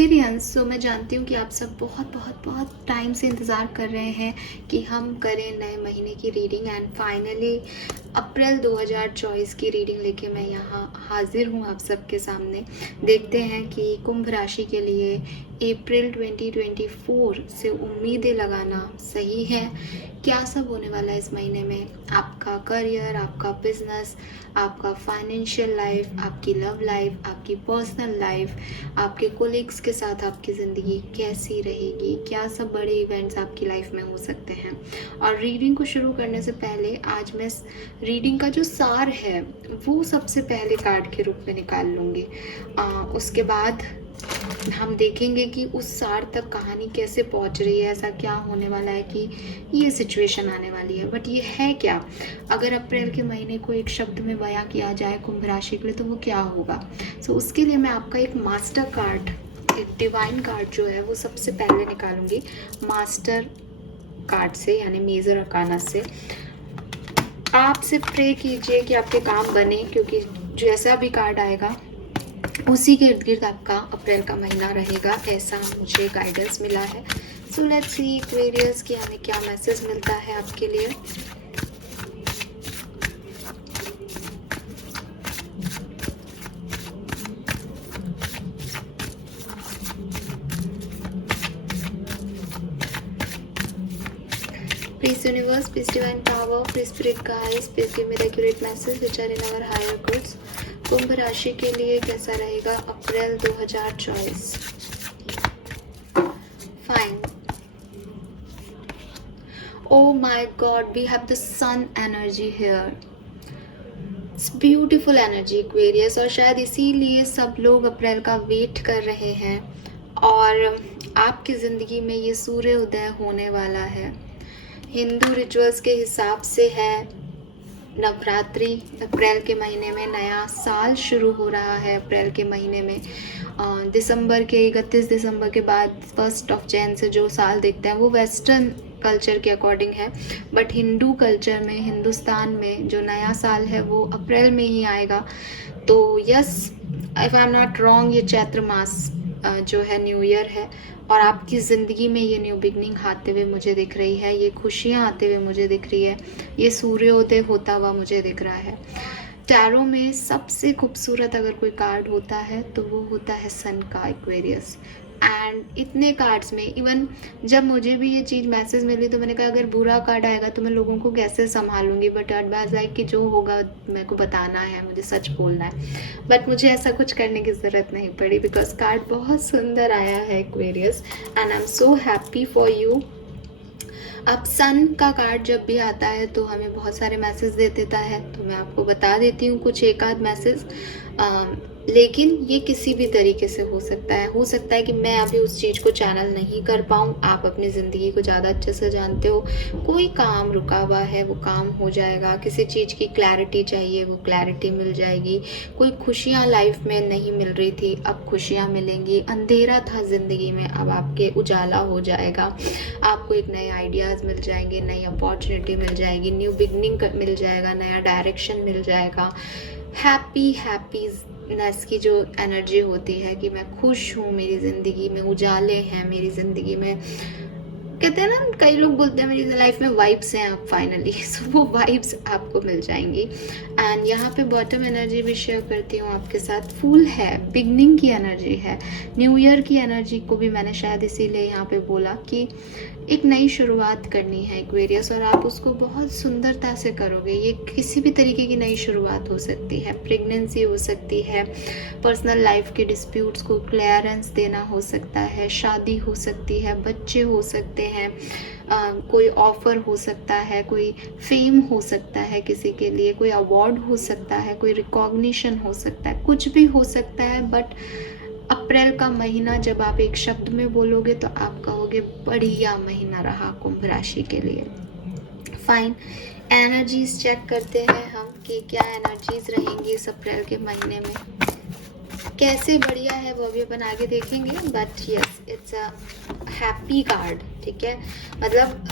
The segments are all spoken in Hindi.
एक्वेरियंस, सो मैं जानती हूँ कि आप सब बहुत बहुत बहुत टाइम से इंतज़ार कर रहे हैं कि हम करें नए महीने की रीडिंग। एंड फाइनली अप्रैल 2024 की रीडिंग लेके मैं यहाँ हाजिर हूँ आप सबके सामने। देखते हैं कि कुंभ राशि के लिए अप्रैल 2024 से उम्मीदें लगाना सही है। क्या सब होने वाला है इस महीने में, आपका करियर, आपका बिजनेस, आपका फाइनेंशियल लाइफ, आपकी लव लाइफ, आपकी पर्सनल लाइफ, आपके कोलिग्स के साथ आपकी ज़िंदगी कैसी रहेगी, क्या सब बड़े इवेंट्स आपकी लाइफ में हो सकते हैं। और रीडिंग को शुरू करने से पहले आज मैं रीडिंग का जो सार है वो सबसे पहले कार्ड के रूप में निकाल लूँगी। उसके बाद हम देखेंगे कि उस सार तक कहानी कैसे पहुंच रही है, ऐसा क्या होने वाला है कि ये सिचुएशन आने वाली है। बट ये है क्या, अगर अप्रैल के महीने को एक शब्द में बयां किया जाए कुंभ राशि के लिए तो वो क्या होगा। सो उसके लिए मैं आपका एक मास्टर कार्ड, एक डिवाइन कार्ड जो है वो सबसे पहले निकालूंगी मास्टर कार्ड से, यानी मेजर अरकाना से। आप सिर्फ प्रे कीजिए कि आपके काम बने, क्योंकि जैसा भी कार्ड आएगा उसी के इर्द गिर्द आपका अप्रैल का महीना रहेगा, ऐसा मुझे गाइडेंस मिला है। सो लेट्स सी एक्वेरियस कि हमें क्या मैसेज मिलता है आपके लिए। Please universe, please divine power, please spirit guides, please give me the accurate message which are in our higher goods। कुंभ राशि के लिए कैसा रहेगा अप्रैल 2024। Fine. Oh my God, we have the sun energy here। It's beautiful energy Aquarius, और शायद इसीलिए सब लोग अप्रैल का वेट कर रहे हैं। और आपकी ज़िंदगी में ये सूर्य उदय होने वाला है। हिंदू रिचुअल्स के हिसाब से है नवरात्रि, अप्रैल के महीने में नया साल शुरू हो रहा है। अप्रैल के महीने में दिसंबर के 31 दिसंबर के बाद 1 जनवरी से जो साल दिखता है वो वेस्टर्न कल्चर के अकॉर्डिंग है, बट हिंदू कल्चर में, हिंदुस्तान में जो नया साल है वो अप्रैल में ही आएगा। तो yes, if I am not wrong, ये चैत्र मास जो है न्यू ईयर है, और आपकी ज़िंदगी में ये न्यू बिगनिंग आते हुए मुझे दिख रही है, ये खुशियाँ आते हुए मुझे दिख रही है, ये सूर्योदय होता हुआ मुझे दिख रहा है। टैरो में सबसे खूबसूरत अगर कोई कार्ड होता है तो वो होता है सन का, एक्वेरियस। एंड इतने कार्ड्स में इवन जब मुझे भी ये चीज़ मैसेज मिली तो मैंने कहा अगर बुरा कार्ड आएगा तो मैं लोगों को कैसे संभालूंगी, बट एडवाइस लाइक कि जो होगा मेरे को बताना है, मुझे सच बोलना है। बट मुझे ऐसा कुछ करने की ज़रूरत नहीं पड़ी, बिकॉज कार्ड बहुत सुंदर आया है Aquarius, and I am so happy for you. अब सन का कार्ड जब भी आता है तो हमें बहुत सारे मैसेज दे देता है, तो मैं आपको बता देती हूँ कुछ एक आध मैसेज। लेकिन ये किसी भी तरीके से हो सकता है कि मैं अभी उस चीज़ को चैनल नहीं कर पाऊँ। आप अपनी ज़िंदगी को ज़्यादा अच्छे से जानते हो, कोई काम रुका हुआ है वो काम हो जाएगा, किसी चीज़ की क्लैरिटी चाहिए वो क्लैरिटी मिल जाएगी, कोई खुशियाँ लाइफ में नहीं मिल रही थी अब खुशियाँ मिलेंगी, अंधेरा था ज़िंदगी में अब आपके उजाला हो जाएगा, आपको एक नए आइडियाज़ मिल जाएंगे, नई अपॉर्चुनिटी मिल जाएगी, न्यू बिगनिंग मिल जाएगा, नया डायरेक्शन मिल जाएगा। हैप्पीनेस की जो एनर्जी होती है कि मैं खुश हूँ, मेरी ज़िंदगी में उजाले हैं, मेरी ज़िंदगी में, कहते हैं ना, कई लोग बोलते हैं मेरी लाइफ में वाइब्स हैं अब फाइनली, सो वो वाइब्स आपको मिल जाएंगी। एंड यहाँ पे बॉटम एनर्जी भी शेयर करती हूँ आपके साथ, फुल है, बिगनिंग की एनर्जी है, न्यू ईयर की एनर्जी को भी मैंने शायद इसीलिए यहाँ पे बोला कि एक नई शुरुआत करनी है एक्वेरियस, और आप उसको बहुत सुंदरता से करोगे। ये किसी भी तरीके की नई शुरुआत हो सकती है, प्रेगनेंसी हो सकती है, पर्सनल लाइफ के डिस्प्यूट्स को क्लियरेंस देना हो सकता है, शादी हो सकती है, बच्चे हो सकते हैं, कोई ऑफर हो सकता है, कोई फेम हो सकता है किसी के लिए, कोई अवार्ड हो सकता है, कोई रिकॉग्निशन हो सकता है, कुछ भी हो सकता है। बट अप्रैल का महीना जब आप एक शब्द में बोलोगे तो आप कहोगे बढ़िया महीना रहा कुंभ राशि के लिए। फाइन, एनर्जीज चेक करते हैं हम कि क्या एनर्जीज रहेंगी इस अप्रैल के महीने में, कैसे बढ़िया है वो अभी अपन आगे देखेंगे। But yes, it's a happy card, ठीक है। मतलब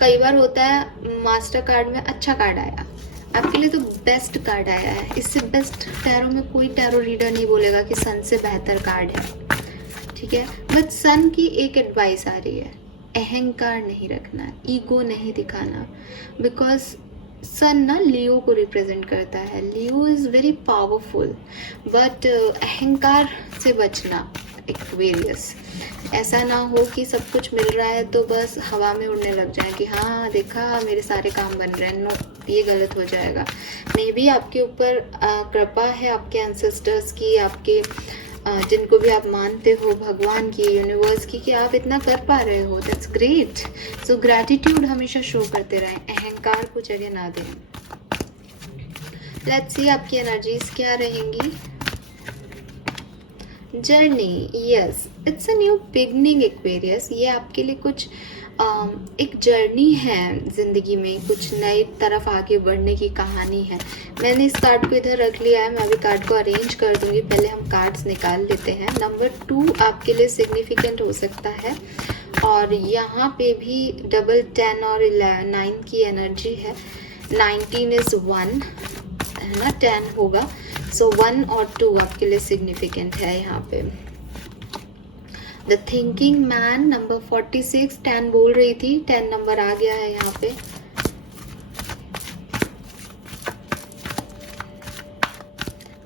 कई बार होता है मास्टर कार्ड में अच्छा कार्ड आया, आपके लिए तो बेस्ट कार्ड आया है, इससे बेस्ट टैरो में कोई टैरो रीडर नहीं बोलेगा कि सन से बेहतर कार्ड है। ठीक है। बट सन की एक एडवाइस आ रही है, अहंकार नहीं रखना, ईगो नहीं दिखाना, बिकॉज सन ना लियो को रिप्रेजेंट करता है। लियो इज़ वेरी पावरफुल, बट अहंकार से बचना एक्वेरियस। ऐसा ना हो कि सब कुछ मिल रहा है तो बस हवा में उड़ने लग जाए कि हाँ देखा मेरे सारे काम बन रहे हैं। नो, ये गलत हो जाएगा। मे बी आपके ऊपर कृपा है आपके एंसेस्टर्स की, आपके जिनको भी आप मानते हो, भगवान की, यूनिवर्स की, कि आप इतना कर पा रहे हो। That's great. सो ग्रैटिट्यूड हमेशा शो करते रहें, अहंकार को जगह ना दें। लेट्स सी आपकी एनर्जीज क्या रहेंगी। Journey, yes, it's a new beginning Aquarius. ये आपके लिए कुछ एक जर्नी है ज़िंदगी में, कुछ नई तरफ आगे बढ़ने की कहानी है। मैंने इस कार्ड को इधर रख लिया है, मैं अभी कार्ड को अरेंज कर दूंगी। पहले हम कार्ड्स निकाल लेते हैं। नंबर 2 आपके लिए सिग्निफिकेंट हो सकता है, और यहाँ पे भी डबल 10 और 9 की एनर्जी है। 19 इज़ 1 है ना, 10 होगा। सो 1 और 2 आपके लिए सिग्निफिकेंट है यहाँ पे। द थिंकिंग मैन नंबर 46, 10 बोल रही थी, 10 नंबर आ गया है यहाँ पे।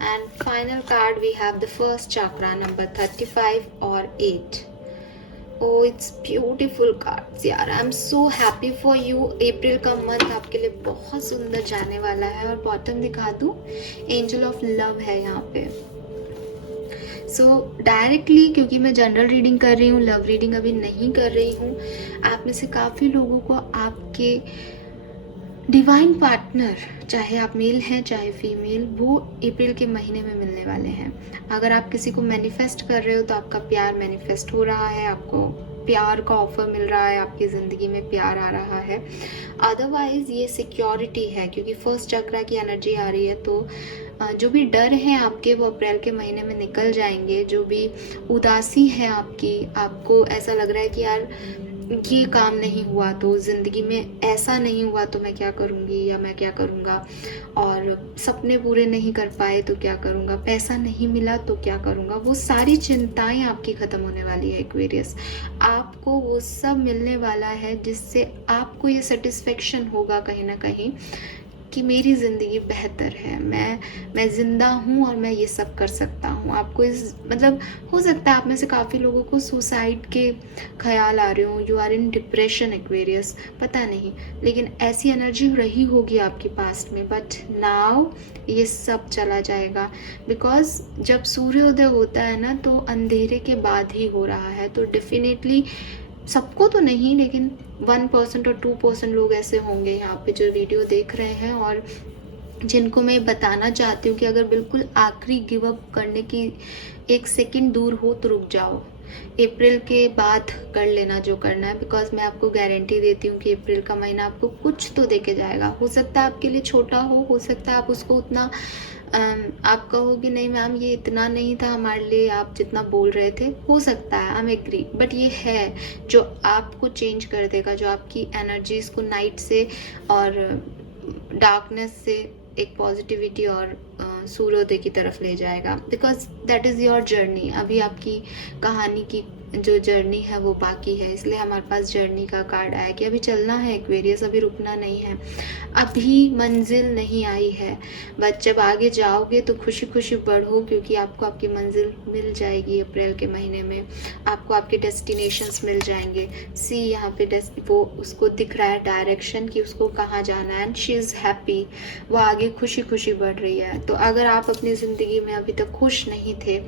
And final card we have the first chakra number 35 और 8। ओह, इट्स ब्यूटीफुल कार्ड्स यार। I am so happy for you. April का मंथ आपके लिए बहुत सुंदर जाने वाला है। और बॉटम दिखा दूँ, एंजल ऑफ लव है यहाँ पे। सो डायरेक्टली, क्योंकि मैं जनरल रीडिंग कर रही हूँ, लव रीडिंग अभी नहीं कर रही हूँ, आप में से काफ़ी लोगों को आपके डिवाइन पार्टनर, चाहे आप मेल हैं चाहे फीमेल, वो अप्रैल के महीने में मिलने वाले हैं। अगर आप किसी को मैनिफेस्ट कर रहे हो तो आपका प्यार मैनिफेस्ट हो रहा है, आपको प्यार का ऑफर मिल रहा है, आपकी ज़िंदगी में प्यार आ रहा है। अदरवाइज़ ये सिक्योरिटी है, क्योंकि फर्स्ट चक्रा की एनर्जी आ रही है। तो जो भी डर हैं आपके, वो अप्रैल के महीने में निकल जाएंगे। जो भी उदासी है आपकी, आपको ऐसा लग रहा है कि यार ये काम नहीं हुआ तो, ज़िंदगी में ऐसा नहीं हुआ तो मैं क्या करूँगी या मैं क्या करूँगा, और सपने पूरे नहीं कर पाए तो क्या करूँगा, पैसा नहीं मिला तो क्या करूँगा, वो सारी चिंताएं आपकी ख़त्म होने वाली है एक्वेरियस। आपको वो सब मिलने वाला है जिससे आपको ये सेटिस्फेक्शन होगा कहीं ना कहीं कि मेरी ज़िंदगी बेहतर है, मैं ज़िंदा हूँ और मैं ये सब कर सकता हूँ। आपको इस मतलब, हो सकता है आप में से काफ़ी लोगों को सुसाइड के ख्याल आ रहे हो, you are in depression Aquarius, पता नहीं, लेकिन ऐसी एनर्जी रही होगी आपके पास्ट में। बट नाउ ये सब चला जाएगा, बिकॉज जब सूर्योदय होता है ना तो अंधेरे के बाद ही हो रहा है। तो डेफिनेटली सबको तो नहीं, लेकिन 1% और 2% लोग ऐसे होंगे यहाँ पे जो वीडियो देख रहे हैं, और जिनको मैं बताना चाहती हूँ कि अगर बिल्कुल आखिरी गिव अप करने की 1 सेकंड दूर हो तो रुक जाओ। अप्रैल के बाद कर लेना जो करना है, बिकॉज मैं आपको गारंटी देती हूँ कि अप्रैल का महीना आपको कुछ तो देके जाएगा। हो सकता है आपके लिए छोटा हो सकता है आप उसको उतना आप कहोगे नहीं मैम ये इतना नहीं था हमारे लिए, आप जितना बोल रहे थे, हो सकता है, आई एम एग्री। बट ये है जो आपको चेंज कर देगा, जो आपकी एनर्जीज को नाइट से और डार्कनेस से एक पॉजिटिविटी और सूर्योदय की तरफ ले जाएगा, because that is your journey. अभी आपकी कहानी की जो जर्नी है वो बाकी है, इसलिए हमारे पास जर्नी का कार्ड आया कि अभी चलना है एक्वेरियस, अभी रुकना नहीं है, अभी मंजिल नहीं आई है। बट जब आगे जाओगे तो खुशी खुशी बढ़ो, क्योंकि आपको आपकी मंजिल मिल जाएगी। अप्रैल के महीने में आपको आपके डेस्टिनेशंस मिल जाएंगे। सी यहाँ पे वो उसको दिख रहा है डायरेक्शन कि उसको कहाँ जाना है, एंड शी इज़ हैप्पी, वो आगे खुशी खुशी बढ़ रही है। तो अगर आप अपनी ज़िंदगी में अभी तक खुश नहीं थे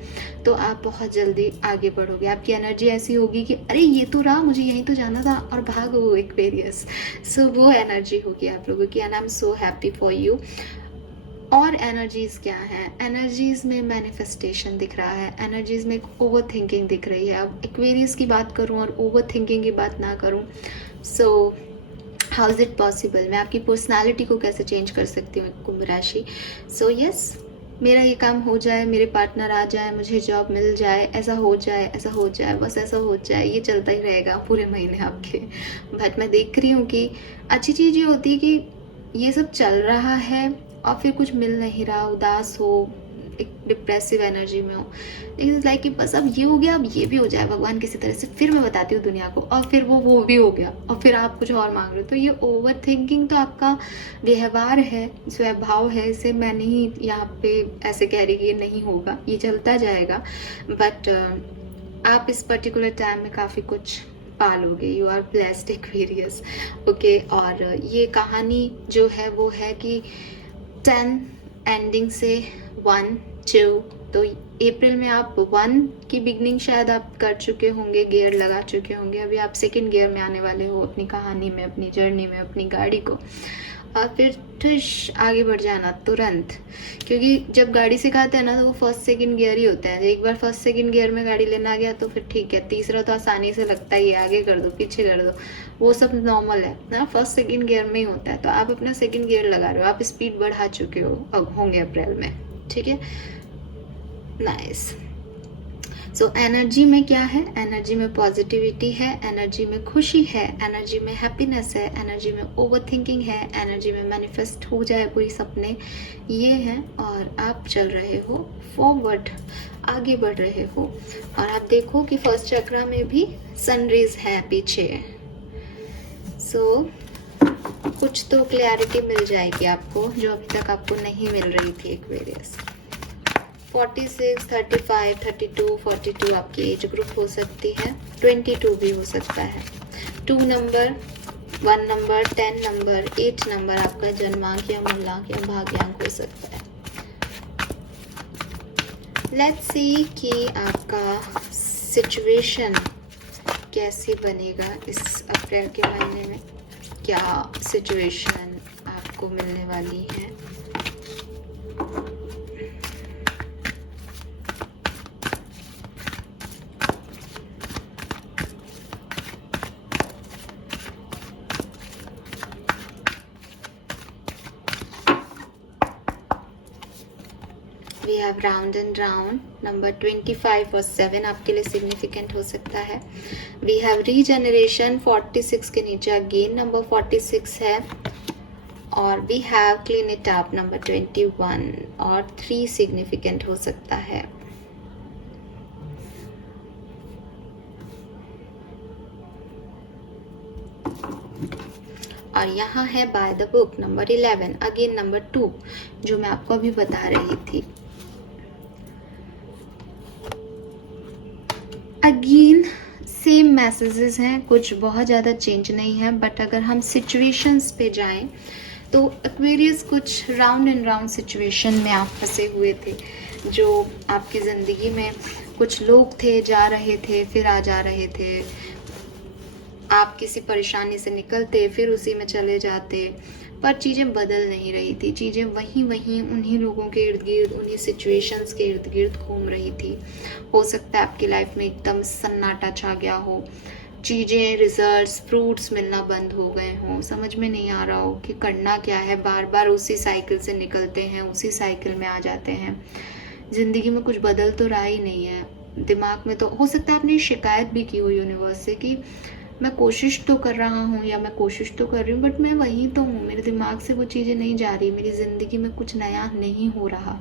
तो आप बहुत जल्दी आगे बढ़ोगे। आपकी एनर्जी ऐसी होगी कि अरे ये तो रहा, मुझे यहीं तो जाना था, और भागो एक्वेरियस। सो वो एनर्जी होगी आप लोगों की, and I am so happy for you. और एनर्जीज क्या है, एनर्जीज में मैनिफेस्टेशन दिख रहा है, एनर्जीज में एक ओवर थिंकिंग दिख रही है। अब एक्वेरियस की बात करूं और ओवर थिंकिंग की बात ना करूं, so how is it possible? मैं आपकी पर्सनालिटी को कैसे चेंज कर सकती हूँ कुंभ राशि? सो यस, मेरा ये काम हो जाए, मेरे पार्टनर आ जाए, मुझे जॉब मिल जाए, ऐसा हो जाए, ऐसा हो जाए, बस ऐसा हो जाए, ये चलता ही रहेगा पूरे महीने आपके। बट मैं देख रही हूँ कि अच्छी चीज़ ये होती है कि ये सब चल रहा है और फिर कुछ मिल नहीं रहा, उदास हो, एक डिप्रेसिव एनर्जी में हो, लेकिन लाइक कि बस अब ये हो गया, अब ये भी हो जाए भगवान किसी तरह से, फिर मैं बताती हूँ दुनिया को, और फिर वो भी हो गया, और फिर आप कुछ और मांग रहे हो। तो ये ओवर थिंकिंग तो आपका व्यवहार है, स्वभाव है, इसे मैं नहीं यहाँ पे ऐसे कह रही कि ये नहीं होगा, ये चलता जाएगा। बट आप इस पर्टिकुलर टाइम में काफ़ी कुछ पालोगे। You are blessed Aquarius. Okay, और ये कहानी जो है वो है कि 10 एंडिंग से 1 2, तो अप्रैल में आप 1 की बिगनिंग शायद आप कर चुके होंगे, गियर लगा चुके होंगे, अभी आप सेकंड गियर में आने वाले हो अपनी कहानी में, अपनी जर्नी में, अपनी गाड़ी को। और फिर ठुश आगे बढ़ जाना तुरंत, क्योंकि जब गाड़ी सिखाते हैं ना तो वो फर्स्ट सेकंड गियर ही होता है। एक बार फर्स्ट सेकंड गियर में गाड़ी लेना आ गया तो फिर ठीक है, तीसरा तो आसानी से लगता ही है, आगे कर दो पीछे कर दो, वो सब नॉर्मल है ना, फर्स्ट सेकंड गियर में ही होता है। तो आप अपना सेकंड गियर लगा रहे हो, आप स्पीड बढ़ा चुके हो होंगे अप्रैल में, ठीक है, नाइस। सो एनर्जी में क्या है? एनर्जी में पॉजिटिविटी है, एनर्जी में खुशी है, एनर्जी में हैप्पीनेस है, एनर्जी में ओवर थिंकिंग है, एनर्जी में मैनिफेस्ट हो जाए पूरी सपने, ये है। और आप चल रहे हो फॉरवर्ड, आगे बढ़ रहे हो। और आप देखो कि फर्स्ट चक्रा में भी सनरेज है पीछे। सो कुछ तो क्लैरिटी मिल जाएगी आपको जो अभी तक आपको नहीं मिल रही थी एक्वेरियस। 46, 35, 32, 42 आपकी एज ग्रुप हो सकती है, 22 भी हो सकता है, 2 नंबर, 1 नंबर, 10 नंबर, 8 नंबर आपका जन्मांक या मूलांक या भाग्यांक हो सकता है। लेट्स सी कि आपका सिचुएशन कैसे बनेगा इस अप्रैल के महीने में, क्या सिचुएशन आपको मिलने वाली है। We have round and round, number 25 और 7 आपके लिए सिग्निफिकेंट हो सकता है। वी हैव रीजनरेशन 46 के नीचे अगेन नंबर 46 है। और we have clean it up number 21 और 3 सिग्निफिकेंट हो सकता है। और यहाँ है by the book number 11, again number 2 जो मैं आपको अभी बता रही थी। अगेन सेम मैसेजेस हैं, कुछ बहुत ज़्यादा चेंज नहीं है। बट अगर हम सिचुएशंस पे जाएं तो एक्वेरियस कुछ राउंड एंड राउंड सिचुएशन में आप फंसे हुए थे, जो आपकी ज़िंदगी में कुछ लोग थे, जा रहे थे, फिर आ जा रहे थे। आप किसी परेशानी से निकलते, फिर उसी में चले जाते, पर चीज़ें बदल नहीं रही थी। चीज़ें वहीं वहीं उन्हीं लोगों के इर्द गिर्द, उन्हीं सिचुएशंस के इर्द गिर्द घूम रही थी। हो सकता है आपकी लाइफ में एकदम सन्नाटा छा गया हो, चीज़ें, रिजल्ट्स, फ्रूट्स मिलना बंद हो गए हों, समझ में नहीं आ रहा हो कि करना क्या है, बार बार उसी साइकिल से निकलते हैं, उसी साइकिल में आ जाते हैं। ज़िंदगी में कुछ बदल तो रहा ही नहीं है। दिमाग में तो हो सकता है आपने शिकायत भी की हो यूनिवर्स से कि मैं कोशिश तो कर रहा हूँ या मैं कोशिश तो कर रही हूँ, बट मैं वहीं तो हूँ, मेरे दिमाग से वो चीज़ें नहीं जा रही, मेरी ज़िंदगी में कुछ नया नहीं हो रहा।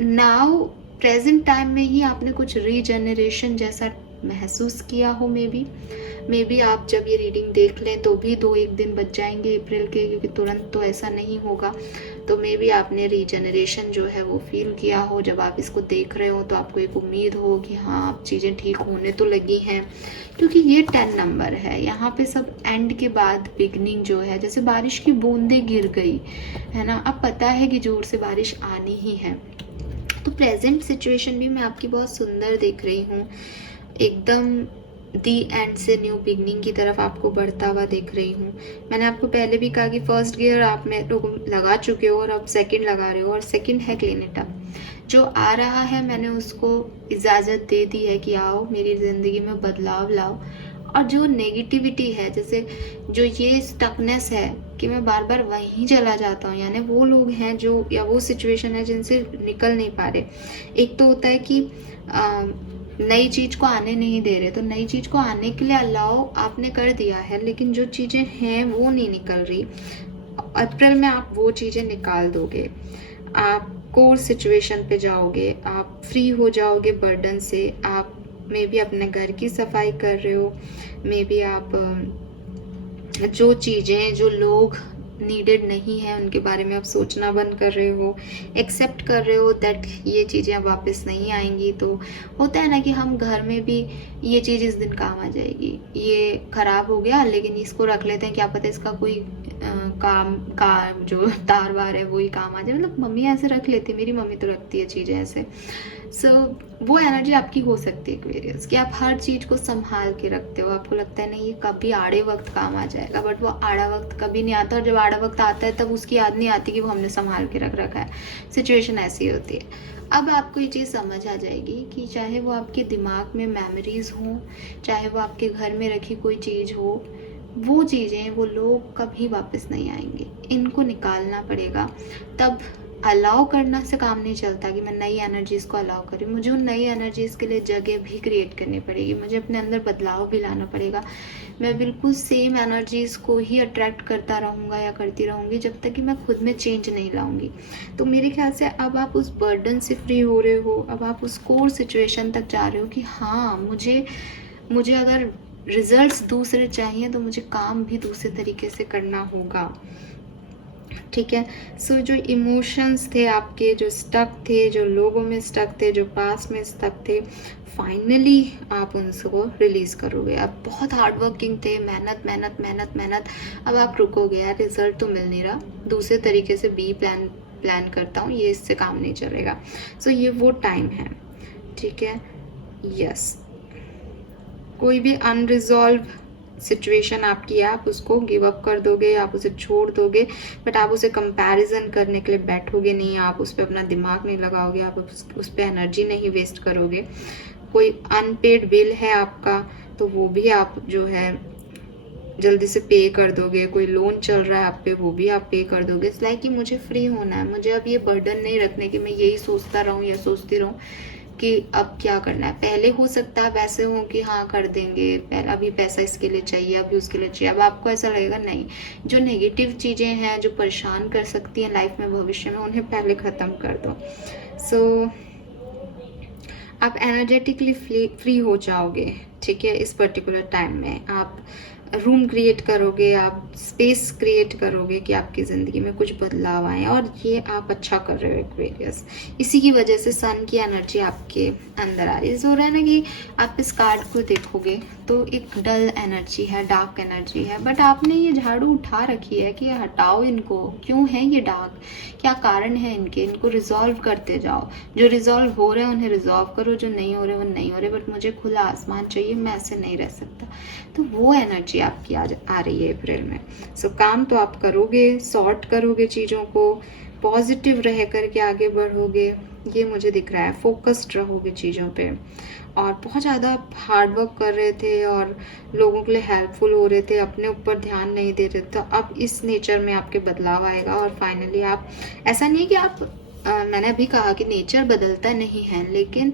नाउ प्रेजेंट टाइम में ही आपने कुछ रीजनरेशन जैसा महसूस किया हो। मे बी आप जब ये रीडिंग देख लें तो भी 2-1 दिन बच जाएंगे अप्रैल के, क्योंकि तुरंत तो ऐसा नहीं होगा। तो मे बी आपने रीजनरेशन जो है वो फील किया हो। जब आप इसको देख रहे हो तो आपको एक उम्मीद हो कि हाँ अब चीज़ें ठीक होने तो लगी हैं, क्योंकि ये 10 नंबर है। यहाँ पे सब एंड के बाद बिगनिंग जो है, जैसे बारिश की बूंदें गिर गई है ना, अब पता है कि जोर से बारिश आनी ही है। तो प्रेजेंट सिचुएशन भी मैं आपकी बहुत सुंदर देख रही हूँ, एकदम दी एंड से न्यू बिगनिंग की तरफ आपको बढ़ता हुआ देख रही हूँ। मैंने आपको पहले भी कहा कि फर्स्ट गियर आप में लोग लगा चुके हो और अब सेकंड लगा रहे हो, और सेकंड है क्लीन इट अप। जो आ रहा है मैंने उसको इजाज़त दे दी है कि आओ मेरी ज़िंदगी में बदलाव लाओ। और जो नेगेटिविटी है, जैसे जो ये स्टकनेस है कि मैं बार बार वहीं चला जाता हूँ, यानी वो लोग हैं जो, या वो सिचुएशन है जिनसे निकल नहीं पा रहे। एक तो होता है कि नई चीज़ को आने नहीं दे रहे, तो नई चीज़ को आने के लिए अलाउ आपने कर दिया है, लेकिन जो चीज़ें हैं वो नहीं निकल रही। अप्रैल में आप वो चीज़ें निकाल दोगे। आप कोर सिचुएशन पे जाओगे, आप फ्री हो जाओगे बर्डन से। आप मे बी अपने घर की सफाई कर रहे हो, मे बी आप जो चीज़ें, जो लोग नीडेड नहीं है उनके बारे में आप सोचना बंद कर रहे हो, एक्सेप्ट कर रहे हो दैट ये चीज़ें अब वापस नहीं आएंगी। तो होता है ना कि हम घर में भी ये चीज़ इस दिन काम आ जाएगी, ये खराब हो गया लेकिन इसको रख लेते हैं, क्या पता इसका कोई काम का जो तार वार है वही काम आ जाए। मतलब मम्मी ऐसे रख लेती है, मेरी मम्मी तो रखती है चीज़ें ऐसे। सो वो एनर्जी आपकी हो सकती है एक्वेरियस, कि आप हर चीज़ को संभाल के रखते हो। आपको लगता है नहीं ये कभी आड़े वक्त काम आ जाएगा, बट वो आड़ा वक्त कभी नहीं आता, और जब आड़ा वक्त आता है तब उसकी याद नहीं आती कि वो हमने संभाल के रख रखा है। सिचुएशन ऐसी होती है। अब आपको ये चीज़ समझ आ जाएगी कि चाहे वो आपके दिमाग में मेमोरीज हों, चाहे वो आपके घर में रखी कोई चीज़ हो, वो चीज़ें, वो लोग कभी वापस नहीं आएंगे। इनको निकालना पड़ेगा। तब अलाउ करना से काम नहीं चलता कि मैं नई एनर्जीज़ को अलाउ करूँ। मुझे उन नई एनर्जीज़ के लिए जगह भी क्रिएट करनी पड़ेगी, मुझे अपने अंदर बदलाव भी लाना पड़ेगा। मैं बिल्कुल सेम एनर्जीज़ को ही अट्रैक्ट करता रहूँगा या करती रहूँगी जब तक कि मैं खुद में चेंज नहीं लाऊंगी। तो मेरे ख्याल से अब आप उस बर्डन से फ्री हो रहे हो, अब आप उस कोर सिचुएशन तक जा रहे हो कि हाँ, मुझे अगर रिजल्ट्स दूसरे चाहिए तो मुझे काम भी दूसरे तरीके से करना होगा। ठीक है। सो जो इमोशंस थे आपके, जो स्टक थे, जो लोगों में स्टक थे, जो पास में स्टक थे, फाइनली आप उनको रिलीज करोगे। आप बहुत हार्ड वर्किंग थे, मेहनत मेहनत मेहनत मेहनत, अब आप रुकोगे यार, रिजल्ट तो मिल नहीं रहा, दूसरे तरीके से बी प्लान करता हूँ, ये इससे काम नहीं चलेगा। सो ये वो टाइम है। ठीक है। यस, कोई भी अनरिजॉल्व सिचुएशन आपकी है, आप उसको गिव अप कर दोगे, आप उसे छोड़ दोगे, बट आप उसे कंपैरिजन करने के लिए बैठोगे नहीं, आप उस पर अपना दिमाग नहीं लगाओगे, आप उस पर एनर्जी नहीं वेस्ट करोगे। कोई अनपेड बिल है आपका तो वो भी आप जो है जल्दी से पे कर दोगे। कोई लोन चल रहा है आप पे, वो भी आप पे कर दोगे। इट्स लाइक कि मुझे फ्री होना है, मुझे अब ये बर्डन नहीं रखने कि मैं यही सोचता रहूँ या सोचती रहूँ कि अब क्या करना है। पहले हो सकता है वैसे हो कि हाँ कर देंगे, पहले अभी पैसा इसके लिए चाहिए, अभी उसके लिए चाहिए। अब आपको ऐसा लगेगा नहीं, जो नेगेटिव चीज़ें हैं, जो परेशान कर सकती हैं लाइफ में, भविष्य में, उन्हें पहले ख़त्म कर दो। सो आप एनर्जेटिकली फ्री हो जाओगे। ठीक है। इस पर्टिकुलर टाइम में आप रूम क्रिएट करोगे, आप स्पेस क्रिएट करोगे कि आपकी ज़िंदगी में कुछ बदलाव आए, और ये आप अच्छा कर रहे हो एक्वेरियस। इसी की वजह से सन की एनर्जी आपके अंदर आ रही है। हो रहा है ना कि आप इस कार्ड को देखोगे तो एक डल एनर्जी है, डार्क एनर्जी है, बट आपने ये झाड़ू उठा रखी है कि हटाओ इनको, क्यों है ये डार्क, क्या कारण है इनके, इनको रिजॉल्व करते जाओ। जो रिजॉल्व हो रहे हैं उन्हें रिजॉल्व करो, जो नहीं हो रहे वो नहीं हो रहे, बट मुझे खुला आसमान चाहिए, मैं ऐसे नहीं रह सकता। तो वो एनर्जी आपकी आ रही है अप्रैल में। सो काम तो आप करोगे, सॉर्ट करोगे चीज़ों को, पॉजिटिव रह करके आगे बढ़ोगे, ये मुझे दिख रहा है। फोकस्ड रहोगे चीज़ों पे, और बहुत ज़्यादा हार्ड वर्क कर रहे थे और लोगों के लिए हेल्पफुल हो रहे थे, अपने ऊपर ध्यान नहीं दे रहे थे। तो अब इस नेचर में आपके बदलाव आएगा, और फाइनली आप, ऐसा नहीं कि आप मैंने अभी कहा कि नेचर बदलता नहीं है, लेकिन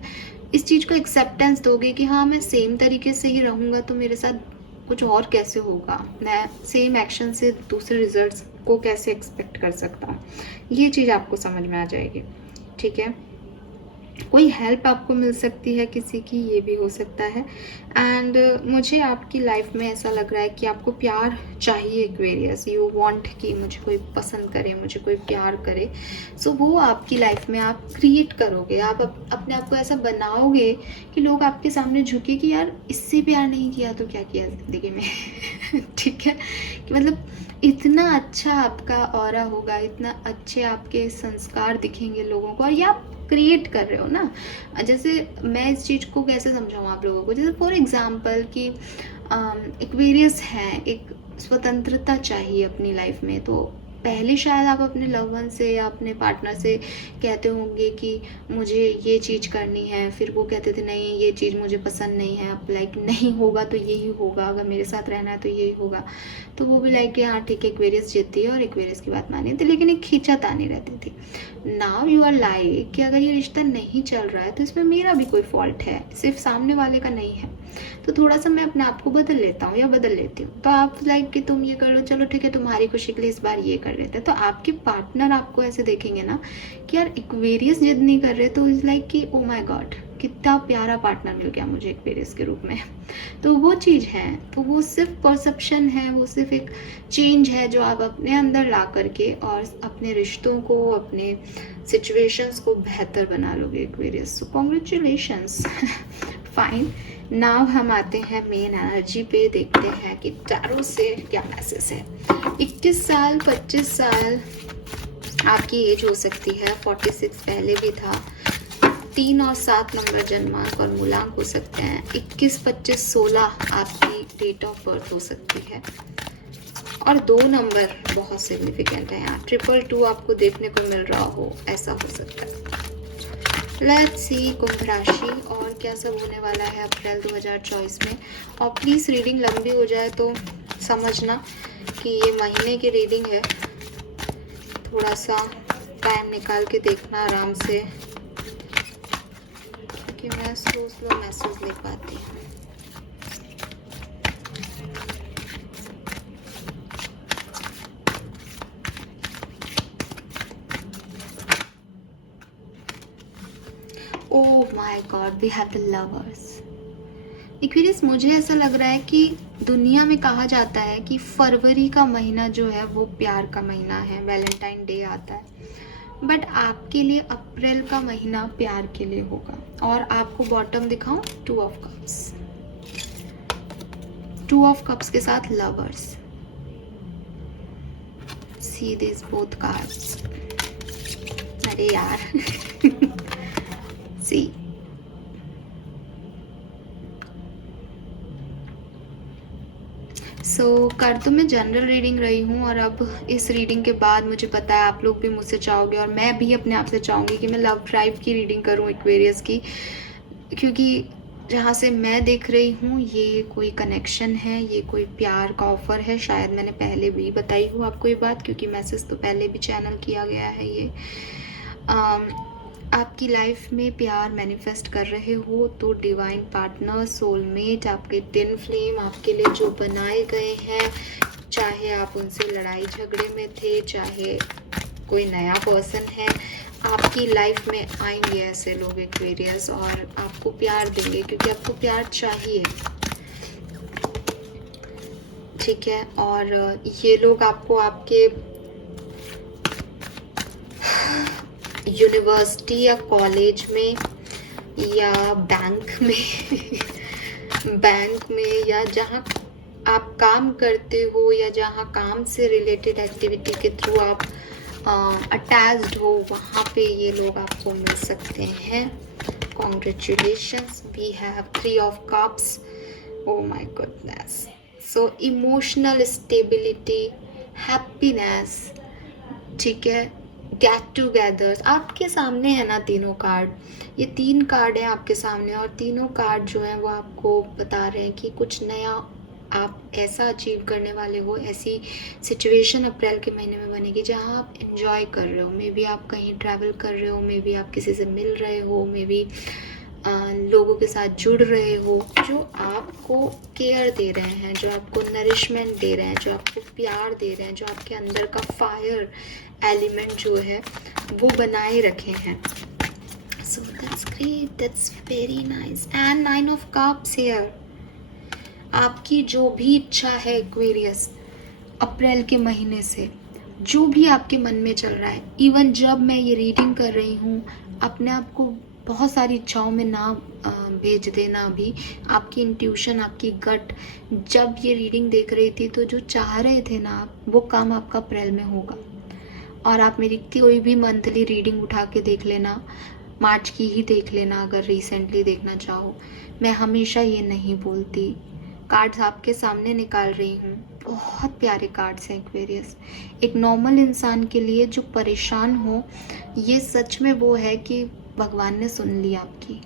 इस चीज़ को एक्सेप्टेंस दोगे कि हाँ, मैं सेम तरीके से ही रहूँगा तो मेरे साथ कुछ और कैसे होगा, मैं सेम एक्शन से दूसरे रिजल्ट्स को कैसे एक्सपेक्ट कर सकता हूँ। ये चीज़ आपको समझ में आ जाएगी। ठीक है। कोई हेल्प आपको मिल सकती है किसी की, ये भी हो सकता है। एंड मुझे आपकी लाइफ में ऐसा लग रहा है कि आपको प्यार चाहिए एक्वेरियस, यू वांट कि मुझे कोई पसंद करे, मुझे कोई प्यार करे। सो वो आपकी लाइफ में आप क्रिएट करोगे, आप अपने आप को ऐसा बनाओगे कि लोग आपके सामने झुके कि यार इससे प्यार नहीं किया तो क्या किया ज़िंदगी में। ठीक है। कि मतलब इतना अच्छा आपका ऑरा होगा, इतना अच्छे आपके संस्कार दिखेंगे लोगों को, और ये आप क्रिएट कर रहे हो ना। जैसे मैं इस चीज़ को कैसे समझाऊँ आप लोगों को, जैसे फॉर एग्जांपल कि एक्वेरियस है, एक स्वतंत्रता चाहिए अपनी लाइफ में। तो पहले शायद आप अपने लव वन से या अपने पार्टनर से कहते होंगे कि मुझे ये चीज़ करनी है, फिर वो कहते थे नहीं ये चीज़ मुझे पसंद नहीं है, अब लाइक नहीं होगा तो यही होगा, अगर मेरे साथ रहना है तो यही होगा। तो वो भी लाइक हाँ ठीक है, एक्वेरियस जीतती है और एक्वेरियस की बात मानी थी, लेकिन एक खींचातानी रहती थी। नाउ यू आर लाइक कि अगर ये रिश्ता नहीं चल रहा है तो इसमें मेरा भी कोई फॉल्ट है, सिर्फ सामने वाले का नहीं है। तो थोड़ा सा मैं अपने आप को बदल लेता हूँ या बदल लेती हूँ। तो आप लाइक कि तुम ये कर लो, चलो ठीक है, तुम्हारी खुशी के लिए इस बार ये कर कर रहे थे। तो आपके पार्टनर आपको ऐसे देखेंगे ना कि यार एक्वेरियस जिद नहीं कर रहे, तो इज लाइक कि ओ माय गॉड कितना प्यारा पार्टनर मिल गया मुझे एक्वेरियस के रूप में। तो वो चीज़ है, तो वो सिर्फ परसेप्शन है, वो सिर्फ एक चेंज है जो आप अपने अंदर ला करके और अपने रिश्तों को, अपने सिचुएशंस को बेहतर बना लोगे एक्वेरियस। सो कॉन्ग्रेचुलेशंस। फाइन, नाउ हम आते हैं मेन एनर्जी पे, देखते हैं कि टैरो से क्या मैसेज है। 21 साल 25 साल आपकी एज हो सकती है, 46 पहले भी था, 3 और 7 नंबर जन्मांक और मूलांक हो सकते हैं, 21 25 16 आपकी डेट ऑफ बर्थ हो सकती है, और 2 नंबर बहुत सिग्निफिकेंट है यहाँ। 222 आपको देखने को मिल रहा हो, ऐसा हो सकता है। लेट्स सी कुंभ राशि और क्या सब होने वाला है अप्रैल 2024 में। और प्लीज़ रीडिंग लंबी हो जाए तो समझना कि ये महीने की रीडिंग है, थोड़ा सा टाइम निकाल के देखना आराम से, कि मैं स्लो मैसेज ले पाती हूँ। Oh my God, we have the lovers. Aquarius, मुझे ऐसा लग रहा है कि दुनिया में कहा जाता है कि फरवरी का महीना जो है वो प्यार का महीना है, वैलेंटाइन डे आता है, बट आपके लिए अप्रैल का महीना प्यार के लिए होगा। और आपको बॉटम दिखाऊं, 2 ऑफ कप्स, 2 ऑफ कप्स के साथ lovers. See this both cards. अरे यार सी, कर तो मैं जनरल रीडिंग रही हूँ, और अब इस रीडिंग के बाद मुझे पता है आप लोग भी मुझसे चाहोगे और मैं भी अपने आप से चाहूँगी कि मैं लव ट्राइब की रीडिंग करूँ एक्वेरियस की, क्योंकि जहाँ से मैं देख रही हूँ ये कोई कनेक्शन है, ये कोई प्यार का ऑफर है। शायद मैंने पहले भी बताई हूँ आपको ये बात, क्योंकि मैसेज तो पहले भी चैनल किया गया है ये। आपकी लाइफ में प्यार मैनिफेस्ट कर रहे हो तो डिवाइन पार्टनर, सोलमेट, आपके ट्विन फ्लेम आपके लिए जो बनाए गए हैं, चाहे आप उनसे लड़ाई झगड़े में थे, चाहे कोई नया पर्सन है, आपकी लाइफ में आएंगे ऐसे लोग एक्वेरियस, और आपको प्यार देंगे क्योंकि आपको प्यार चाहिए, ठीक है। और ये लोग आपको आपके यूनिवर्सिटी या कॉलेज में या बैंक में या जहाँ आप काम करते हो या जहाँ काम से रिलेटेड एक्टिविटी के थ्रू आप अटैच्ड हो, वहाँ पे ये लोग आपको मिल सकते हैं। Congratulations, we have 3 of cups. Oh my goodness, so emotional stability, happiness, ठीक है, गेट टूगेदर्स आपके सामने है ना तीनों कार्ड, ये 3 कार्ड हैं आपके सामने, और तीनों कार्ड जो हैं वो आपको बता रहे हैं कि कुछ नया आप ऐसा अचीव करने वाले हो। ऐसी सिचुएशन अप्रैल के महीने में बनेगी जहां आप एंजॉय कर रहे हो, मे बी आप कहीं ट्रैवल कर रहे हो, मे बी आप किसी से मिल रहे हो, मे बी लोगों के साथ जुड़ रहे हो जो आपको केयर दे रहे हैं, जो आपको नरिशमेंट दे रहे हैं, जो आपको प्यार दे रहे हैं, जो आपके अंदर का फायर एलिमेंट जो है वो बनाए रखे हैं। So that's great, that's very nice. And 9 of cups here. आपकी जो भी इच्छा है एक्वेरियस, अप्रैल के महीने से जो भी आपके मन में चल रहा है, इवन जब मैं ये रीडिंग कर रही हूँ, अपने आप को बहुत सारी इच्छाओं में ना भेज देना। अभी आपकी इंट्यूशन, आपकी गट जब ये रीडिंग देख रही थी तो जो चाह रहे थे ना आप, वो काम आपका अप्रैल में होगा। और आप मेरी कोई भी मंथली रीडिंग उठा के देख लेना, मार्च की ही देख लेना अगर रिसेंटली देखना चाहो। मैं हमेशा ये नहीं बोलती, कार्ड्स आपके सामने निकाल रही हूँ, बहुत प्यारे कार्ड्स हैं एक्वेरियस। एक नॉर्मल इंसान के लिए जो परेशान हो, ये सच में वो है कि भगवान ने सुन ली आपकी।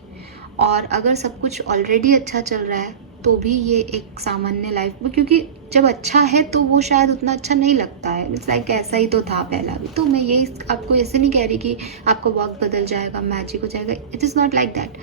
और अगर सब कुछ ऑलरेडी अच्छा चल रहा है तो भी ये एक सामान्य लाइफ में, क्योंकि जब अच्छा है तो वो शायद उतना अच्छा नहीं लगता है, इट्स लाइक ऐसा ही तो था पहला भी। तो मैं ये आपको ऐसे नहीं कह रही कि आपका वक्त बदल जाएगा, मैजिक हो जाएगा, it is not like that.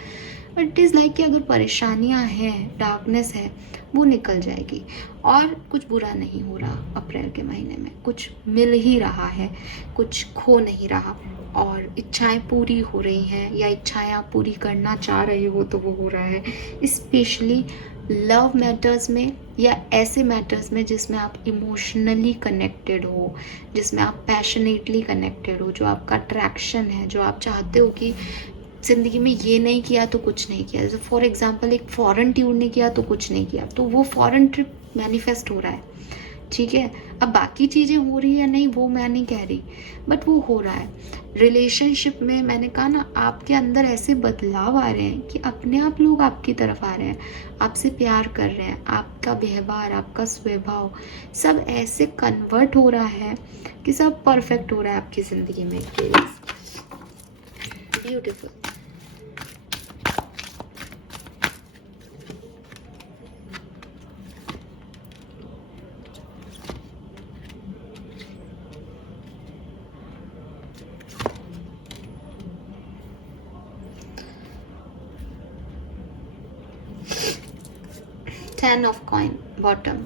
But it is like कि अगर परेशानियां हैं, डार्कनेस है, वो निकल जाएगी। और कुछ बुरा नहीं हो रहा अप्रैल के महीने में, कुछ मिल ही रहा है, कुछ खो नहीं रहा, और इच्छाएं पूरी हो रही हैं, या इच्छाएं आप पूरी करना चाह रहे हो तो वो हो रहा है। स्पेशली लव मैटर्स में, या ऐसे मैटर्स में जिसमें आप इमोशनली कनेक्टेड हो, जिसमें आप पैशनेटली कनेक्टेड हो, जो आपका अट्रैक्शन है, जो आप चाहते हो कि ज़िंदगी में ये नहीं किया तो कुछ नहीं किया। जैसे फॉर एग्जांपल एक फॉरेन टूर नहीं किया तो कुछ नहीं किया, तो वो फॉरेन ट्रिप मैनिफेस्ट हो रहा है, ठीक है। अब बाकी चीज़ें हो रही है नहीं, वो मैं नहीं कह रही, बट वो हो रहा है। रिलेशनशिप में मैंने कहा ना, आपके अंदर ऐसे बदलाव आ रहे हैं कि अपने आप लोग आपकी तरफ आ रहे हैं, आपसे प्यार कर रहे हैं, आपका व्यवहार, आपका स्वभाव सब ऐसे कन्वर्ट हो रहा है कि सब परफेक्ट हो रहा है आपकी ज़िंदगी में। Beautiful. Ten of coin bottom.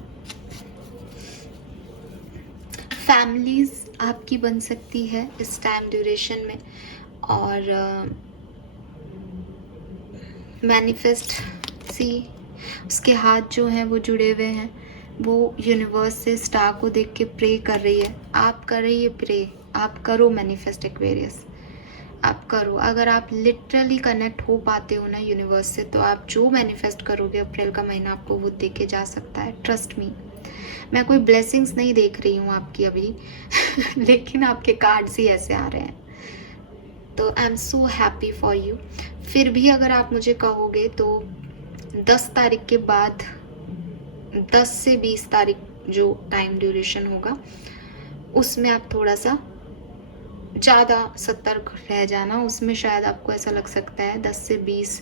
Families आपकी बन सकती है इस टाइम ड्यूरेशन में, और मैनिफेस्ट सी, उसके हाथ जो हैं वो जुड़े हुए हैं, वो यूनिवर्स से स्टार को देख के प्रे कर रही है। आप कर रही है प्रे, आप करो मैनिफेस्ट एक्वेरियस, आप करो। अगर आप लिटरली कनेक्ट हो पाते हो ना यूनिवर्स से, तो आप जो मैनिफेस्ट करोगे अप्रैल का महीना आपको वो दे के जा सकता है, ट्रस्ट मी। मैं कोई ब्लेसिंग्स नहीं देख रही हूँ आपकी अभी लेकिन आपके कार्ड्स ही ऐसे आ रहे हैं, तो आई am so happy for you. फिर भी अगर आप मुझे कहोगे तो 10 तारीख के बाद, 10 से 20 तारीख जो टाइम ड्यूरेशन होगा, उसमें आप थोड़ा सा ज़्यादा सतर्क रह जाना। उसमें शायद आपको ऐसा लग सकता है 10 से 20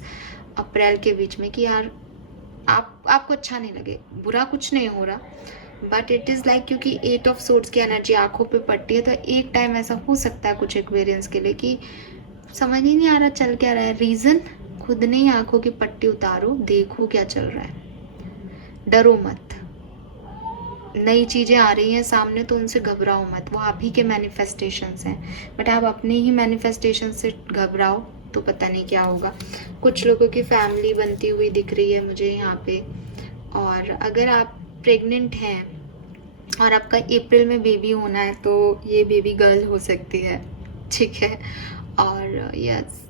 अप्रैल के बीच में कि यार आपको अच्छा नहीं लगे, बुरा कुछ नहीं हो रहा, बट इट इज़ लाइक क्योंकि 8 ऑफ सोर्ड्स की एनर्जी आंखों पे पड़ती है, तो एक टाइम ऐसा हो सकता है कुछ एक्वेरियंस के लिए कि समझ ही नहीं आ रहा चल क्या रहा है। रीज़न खुद नहीं, आंखों की पट्टी उतारो, देखो क्या चल रहा है, डरो मत। नई चीज़ें आ रही हैं सामने तो उनसे घबराओ मत, वो आप ही के मैनिफेस्टेशंस हैं, बट आप अपने ही मैनिफेस्टेशन से घबराओ तो पता नहीं क्या होगा। कुछ लोगों की फैमिली बनती हुई दिख रही है मुझे यहाँ पे, और अगर आप प्रेग्नेंट हैं और आपका अप्रैल में बेबी होना है तो ये बेबी गर्ल हो सकती है, ठीक है। और यस,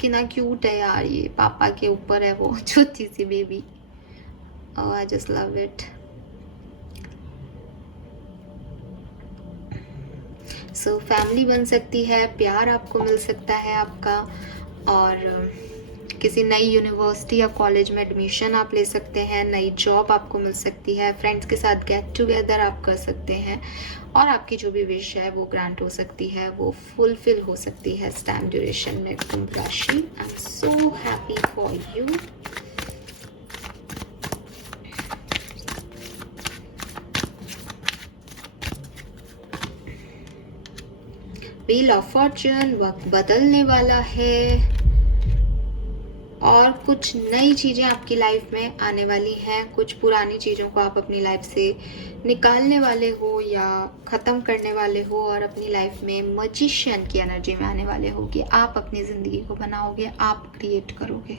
कितना क्यूट है यार, ये पापा के ऊपर है वो छोटी सी baby, I just love it. So family बन सकती है, प्यार आपको मिल सकता है आपका, और किसी नई यूनिवर्सिटी या कॉलेज में एडमिशन आप ले सकते हैं, नई जॉब आपको मिल सकती है, फ्रेंड्स के साथ गेट टुगेदर आप कर सकते हैं, और आपकी जो भी विश है वो ग्रांट हो सकती है, वो फुलफिल हो सकती है इस टाइम ड्यूरेशन में। कुंभ राशि, आई am so happy for you. Wheel of Fortune, वक्त बदलने वाला है और कुछ नई चीज़ें आपकी लाइफ में आने वाली हैं। कुछ पुरानी चीज़ों को आप अपनी लाइफ से निकालने वाले हो या ख़त्म करने वाले हो, और अपनी लाइफ में मजिशियन की एनर्जी में आने वाले हो कि आप अपनी ज़िंदगी को बनाओगे, आप क्रिएट करोगे।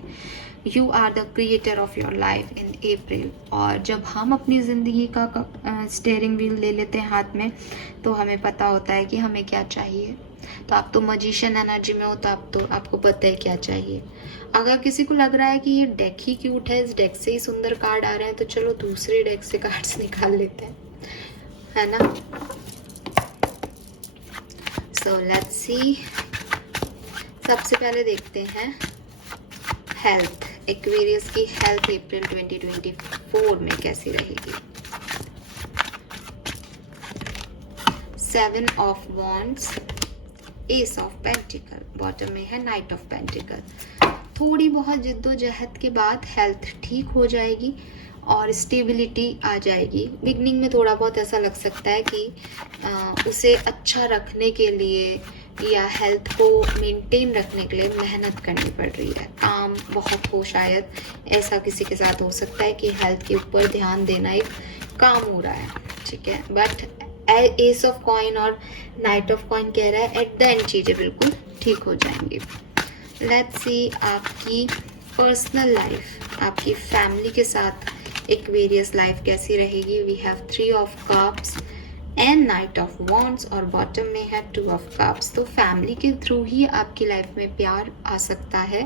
You are the creator of your life in April. और जब हम अपनी ज़िंदगी का स्टीयरिंग व्हील ले लेते हैं हाथ में, तो हमें पता होता है कि हमें क्या चाहिए। तो आप तो मजिशियन एनर्जी में हो, तो आपको पता है क्या चाहिए। अगर किसी को लग रहा है कि ये डेक ही क्यूट है, इस डेक से ही सुंदर कार्ड आ रहे हैं, तो चलो दूसरे डेक से कार्ड्स निकाल लेते हैं, है ना। सो लेट्स सी, सबसे पहले देखते हैं हेल्थ, एक्वेरियस की हेल्थ अप्रैल 2024 में कैसी रहेगी। 7 of wands, S of pentacle, bottom में है नाइट ऑफ पेंटिकल। थोड़ी बहुत जिद्दोजहद के बाद हेल्थ ठीक हो जाएगी और स्टेबिलिटी आ जाएगी। बिगनिंग में थोड़ा बहुत ऐसा लग सकता है कि उसे अच्छा रखने के लिए या हेल्थ को मेंटेन रखने के लिए मेहनत करनी पड़ रही है। काम बहुत हो, शायद ऐसा किसी के साथ हो सकता है कि हेल्थ के ऊपर ध्यान देना एक काम हो रहा है, ठीक है। बट एस ऑफ कॉइन और नाइट ऑफ कॉइन कह रहा है एट द एंड चीज़ें बिल्कुल ठीक हो जाएंगी। लेट्स सी आपकी पर्सनल लाइफ, आपकी फैमिली के साथ एक्वेरियस लाइफ कैसी रहेगी। We have 3 of cups and knight of wands और बॉटम में है 2 ऑफ कप्स। तो फैमिली के थ्रू ही आपकी लाइफ में प्यार आ सकता है।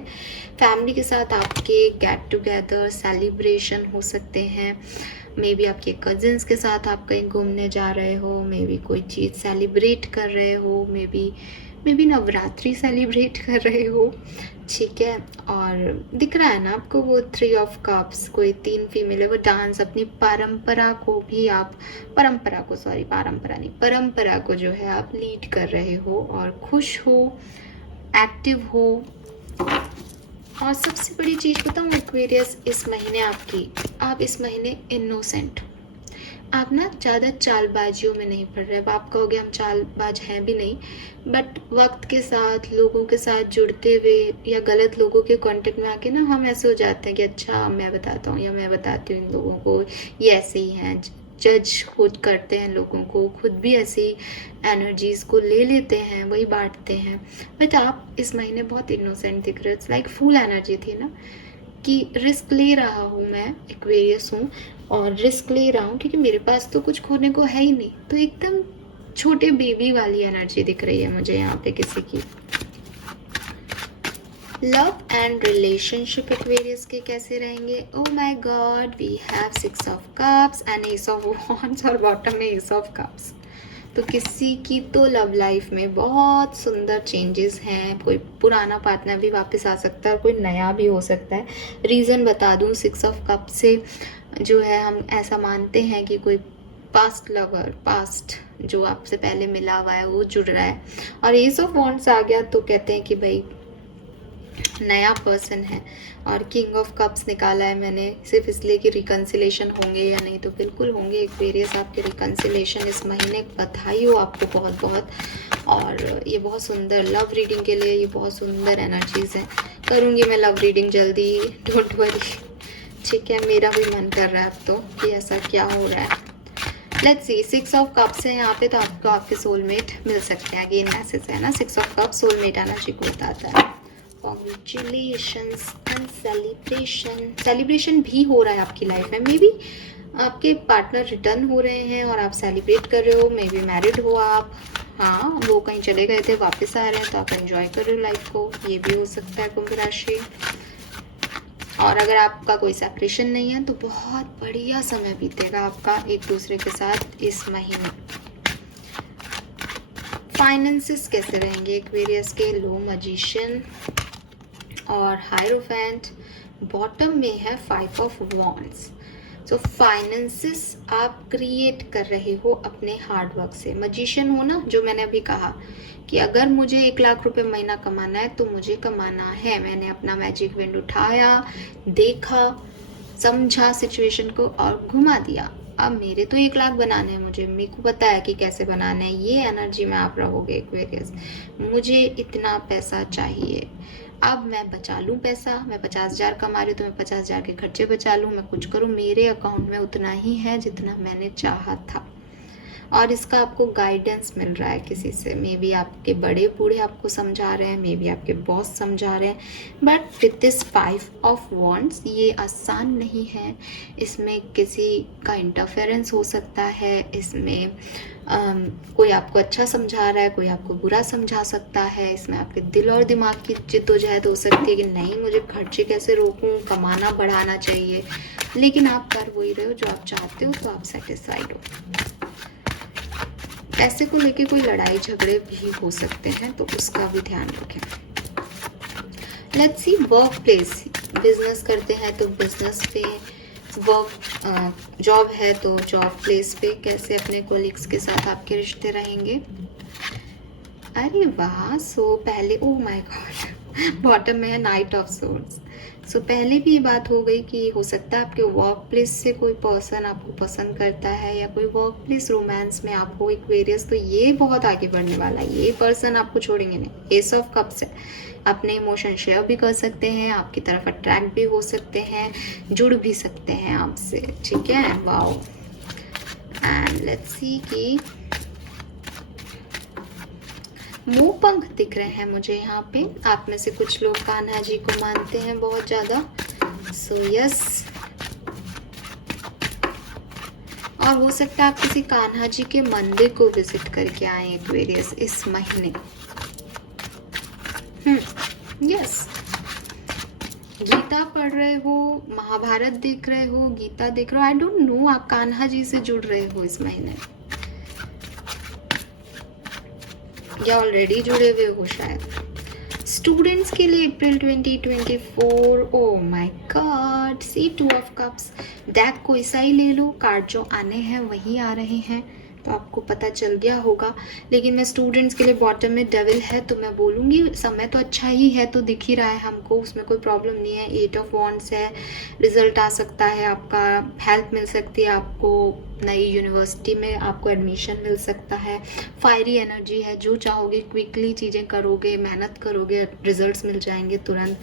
फैमिली के साथ आपके गेट टुगेदर, सेलिब्रेशन हो सकते हैं। मे बी आपके कजिन्स के साथ आप कहीं घूमने जा रहे हो, मे बी कोई चीज़ सेलिब्रेट कर रहे हो, मे बी नवरात्रि सेलिब्रेट कर रहे हो, ठीक है। और दिख रहा है ना आपको वो 3 ऑफ कप्स, कोई 3 फीमेल है, वो डांस अपनी परंपरा को भी आप परंपरा को जो है आप लीड कर रहे हो और खुश हो, एक्टिव हो। और सबसे बड़ी चीज़ बताऊँ एक्वेरियस, इस महीने आप इस महीने इनोसेंट, आप ना ज़्यादा चालबाजियों में नहीं पड़ रहे। अब आप कहोगे हम चालबाज हैं भी नहीं, बट वक्त के साथ लोगों के साथ जुड़ते हुए या गलत लोगों के कांटेक्ट में आके ना हम ऐसे हो जाते हैं कि अच्छा मैं बताता हूँ या मैं बताती हूँ इन लोगों को, ये ऐसे ही हैं। जज खुद करते हैं लोगों को, खुद भी ऐसी एनर्जीज को ले लेते हैं, वही बांटते हैं। बट आप इस महीने बहुत इनोसेंट दिख रहे हो। इट्स लाइक फुल एनर्जी थी ना कि रिस्क ले रहा हूँ, मैं एक्वेरियस हूँ और रिस्क ले रहा हूँ क्योंकि मेरे पास तो कुछ खोने को है ही नहीं। तो एकदम छोटे बेबी वाली एनर्जी दिख रही है मुझे यहाँ पे किसी की। लव एंड रिलेशनशिप एक्वेरियस के कैसे रहेंगे? Oh my God, we have 6 of cups and ace of wands और बॉटम में एस ऑफ कप्स। तो किसी की तो लव लाइफ में बहुत सुंदर चेंजेस हैं। कोई पुराना पार्टनर भी वापस आ सकता है और कोई नया भी हो सकता है। रीज़न बता दूं, 6 ऑफ कप से जो है हम ऐसा मानते हैं कि कोई पास्ट लवर, पास्ट जो आपसे पहले मिला हुआ है वो जुड़ रहा है। और एस ऑफ वॉन्ड्स आ गया तो कहते हैं कि भाई नया पर्सन है। और किंग ऑफ कप्स निकाला है मैंने सिर्फ इसलिए कि रिकन्सिलेशन होंगे या नहीं, तो बिल्कुल होंगे एक्वेरियस आपके रिकन्सिलेशन इस महीने। बधाई हो आपको बहुत बहुत। और ये बहुत सुंदर लव रीडिंग के लिए ये बहुत सुंदर एनर्जीज है। करूँगी मैं लव रीडिंग जल्दी, डोंट वरी, ठीक है। मेरा भी मन कर रहा है अब तो कि ऐसा क्या हो रहा है। लेट्स सी, 6 ऑफ कप्स है यहाँ पे, तो आपको आपके सोलमेट मिल सकते हैं। अगेन मैसेज है ना, 6 ऑफ कप्स सोलमेट एनर्जी को बताता है। कॉन्ग्रेचुलेशंस एंड सेलिब्रेशन भी हो रहा है आपकी लाइफ में। मे बी आपके पार्टनर रिटर्न हो रहे हैं और आप सेलिब्रेट कर रहे हो। मे बी मैरिड हो आप, हाँ वो कहीं चले गए थे वापस आ रहे हैं तो आप एंजॉय कर रहे हो लाइफ को, ये भी हो सकता है कुंभ राशि। और अगर आपका कोई सेपरेशन नहीं है तो बहुत बढ़िया समय बीतेगा आपका एक दूसरे के साथ इस महीने। फाइनेंसेस कैसे रहेंगे एक्वेरियस के? लो मैजिशियन और हायरोफेंट, बॉटम में है 5 ऑफ वॉन्ड्स। तो फाइनेंसेस आप क्रिएट कर रहे हो अपने हार्ड वर्क से। मैजिशियन हो ना, जो मैंने अभी कहा कि अगर मुझे 1 लाख रुपए महीना कमाना है तो मुझे कमाना है। मैंने अपना मैजिक विंड उठाया, देखा, समझा सिचुएशन को और घुमा दिया। अब मेरे तो 1 लाख बनाने हैं, मेरे को पता है कि कैसे बनाना है। ये एनर्जी में आप रहोगे एक्वेरियस। मुझे इतना पैसा चाहिए, अब मैं बचा लूँ पैसा। मैं 50,000 कमा रही हूँ तो मैं 50,000 के खर्चे बचा लूँ, मैं कुछ करूँ। मेरे अकाउंट में उतना ही है जितना मैंने चाहा था। और इसका आपको गाइडेंस मिल रहा है किसी से। मे बी आपके बड़े बूढ़े आपको समझा रहे हैं, मे बी आपके बॉस समझा रहे हैं। But with this 5 of wands ये आसान नहीं है। इसमें किसी का इंटरफेरेंस हो सकता है। इसमें कोई आपको अच्छा समझा रहा है, कोई आपको बुरा समझा सकता है। इसमें आपके दिल और दिमाग की जिद्दोजहद हो सकती है कि नहीं मुझे खर्चे कैसे रोकूं, कमाना बढ़ाना चाहिए। लेकिन आप कर वही रहे हो जो आप चाहते हो, तो आप सेटिस्फाइड हो। पैसे को लेके कोई लड़ाई झगड़े भी हो सकते हैं, तो उसका भी ध्यान रखें। Let's see, work place, business करते हैं तो बिजनेस पे, वर्क जॉब है तो जॉब प्लेस पे कैसे अपने कोलिग्स के साथ आपके रिश्ते रहेंगे। अरे वाह, सो पहले, ओ माय गॉड, बॉटम में है नाइट ऑफ सोर्ड्स। सो पहले भी ये बात हो गई कि हो सकता है आपके वर्क प्लेस से कोई पर्सन आपको पसंद करता है या कोई वर्क प्लेस रोमांस में आप हो एक्वेरियस, तो ये बहुत आगे बढ़ने वाला है। ये पर्सन आपको छोड़ेंगे नहीं। एस ऑफ कप्स है, अपने इमोशन शेयर भी कर सकते हैं, आपकी तरफ अट्रैक्ट भी हो सकते हैं, जुड़ भी सकते हैं आपसे, ठीक है। वाओ। एंड लेट्स सी कि मुंह पंख दिख रहे हैं मुझे यहाँ पे। आप में से कुछ लोग कान्हा जी को मानते हैं बहुत ज्यादा, सो यस। और हो सकता है आप किसी कान्हा जी के मंदिर को विजिट करके आए एक्वेरियस इस महीने। यस। गीता पढ़ रहे हो, महाभारत देख रहे हो, गीता देख रहे हो, आई डोंट नो, आप कान्हा जी से जुड़ रहे हो इस महीने या ऑलरेडी जुड़े हुए हो शायद। स्टूडेंट्स के लिए अप्रैल 2024, oh my God, see 2 of cups. Deck कोई सा ही ले लो, कार्ड जो आने हैं वही आ रहे हैं, तो आपको पता चल गया होगा। लेकिन मैं स्टूडेंट्स के लिए बॉटम में डेविल है, तो मैं बोलूँगी समय तो अच्छा ही है, तो दिख ही रहा है हमको, उसमें कोई प्रॉब्लम नहीं है। 8 ऑफ वॉन्ड्स है, रिजल्ट आ सकता है आपका, हेल्प मिल सकती है आपको, नई यूनिवर्सिटी में आपको एडमिशन मिल सकता है। फायरी एनर्जी है, जो चाहोगे क्विकली चीज़ें करोगे, मेहनत करोगे, रिजल्ट्स मिल जाएंगे तुरंत।